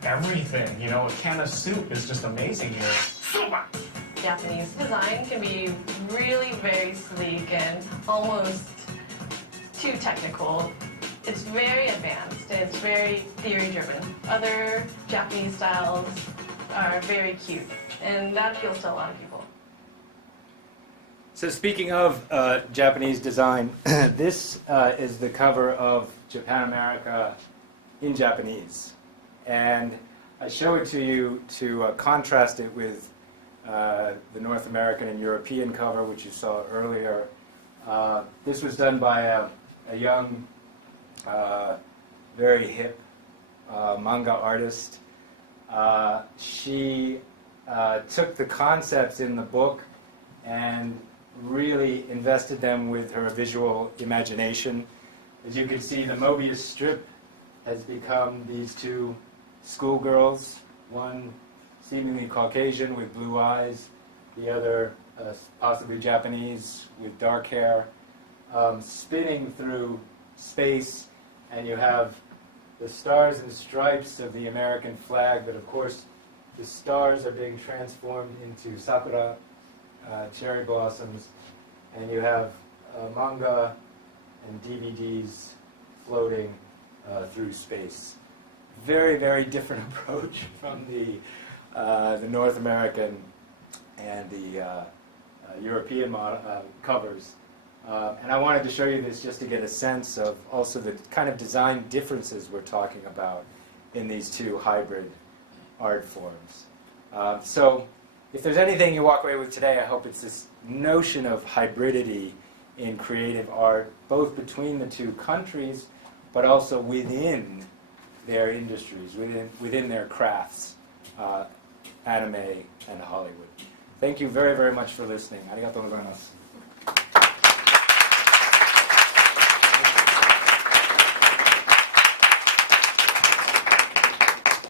everything. You know, a can of soup is just amazing here. Japanese design can be really very sleek and almost too technical. It's very advanced. It's very theory-driven. Other Japanese styles are very cute, and that appeals to a lot of people. So speaking of Japanese design, this is the cover of Japanamerica in Japanese. And I show it to you to contrast it with the North American and European cover, which you saw earlier. This was done by a young, very hip manga artist. She took the concepts in the book and really invested them with her visual imagination. As you can see, the Mobius strip has become these two schoolgirls, one seemingly Caucasian with blue eyes, the other possibly Japanese with dark hair, spinning through space, and you have the stars and stripes of the American flag, but of course the stars are being transformed into sakura, cherry blossoms, and you have manga and DVDs floating through space. Very, very different approach from the North American and the European covers. And I wanted to show you this just to get a sense of also the kind of design differences we're talking about in these two hybrid art forms. So if there's anything you walk away with today, I hope it's this notion of hybridity in creative art, both between the two countries, but also within their industries, within their crafts, anime and Hollywood. Thank you very, very much for listening. Arigatou gozaimasu.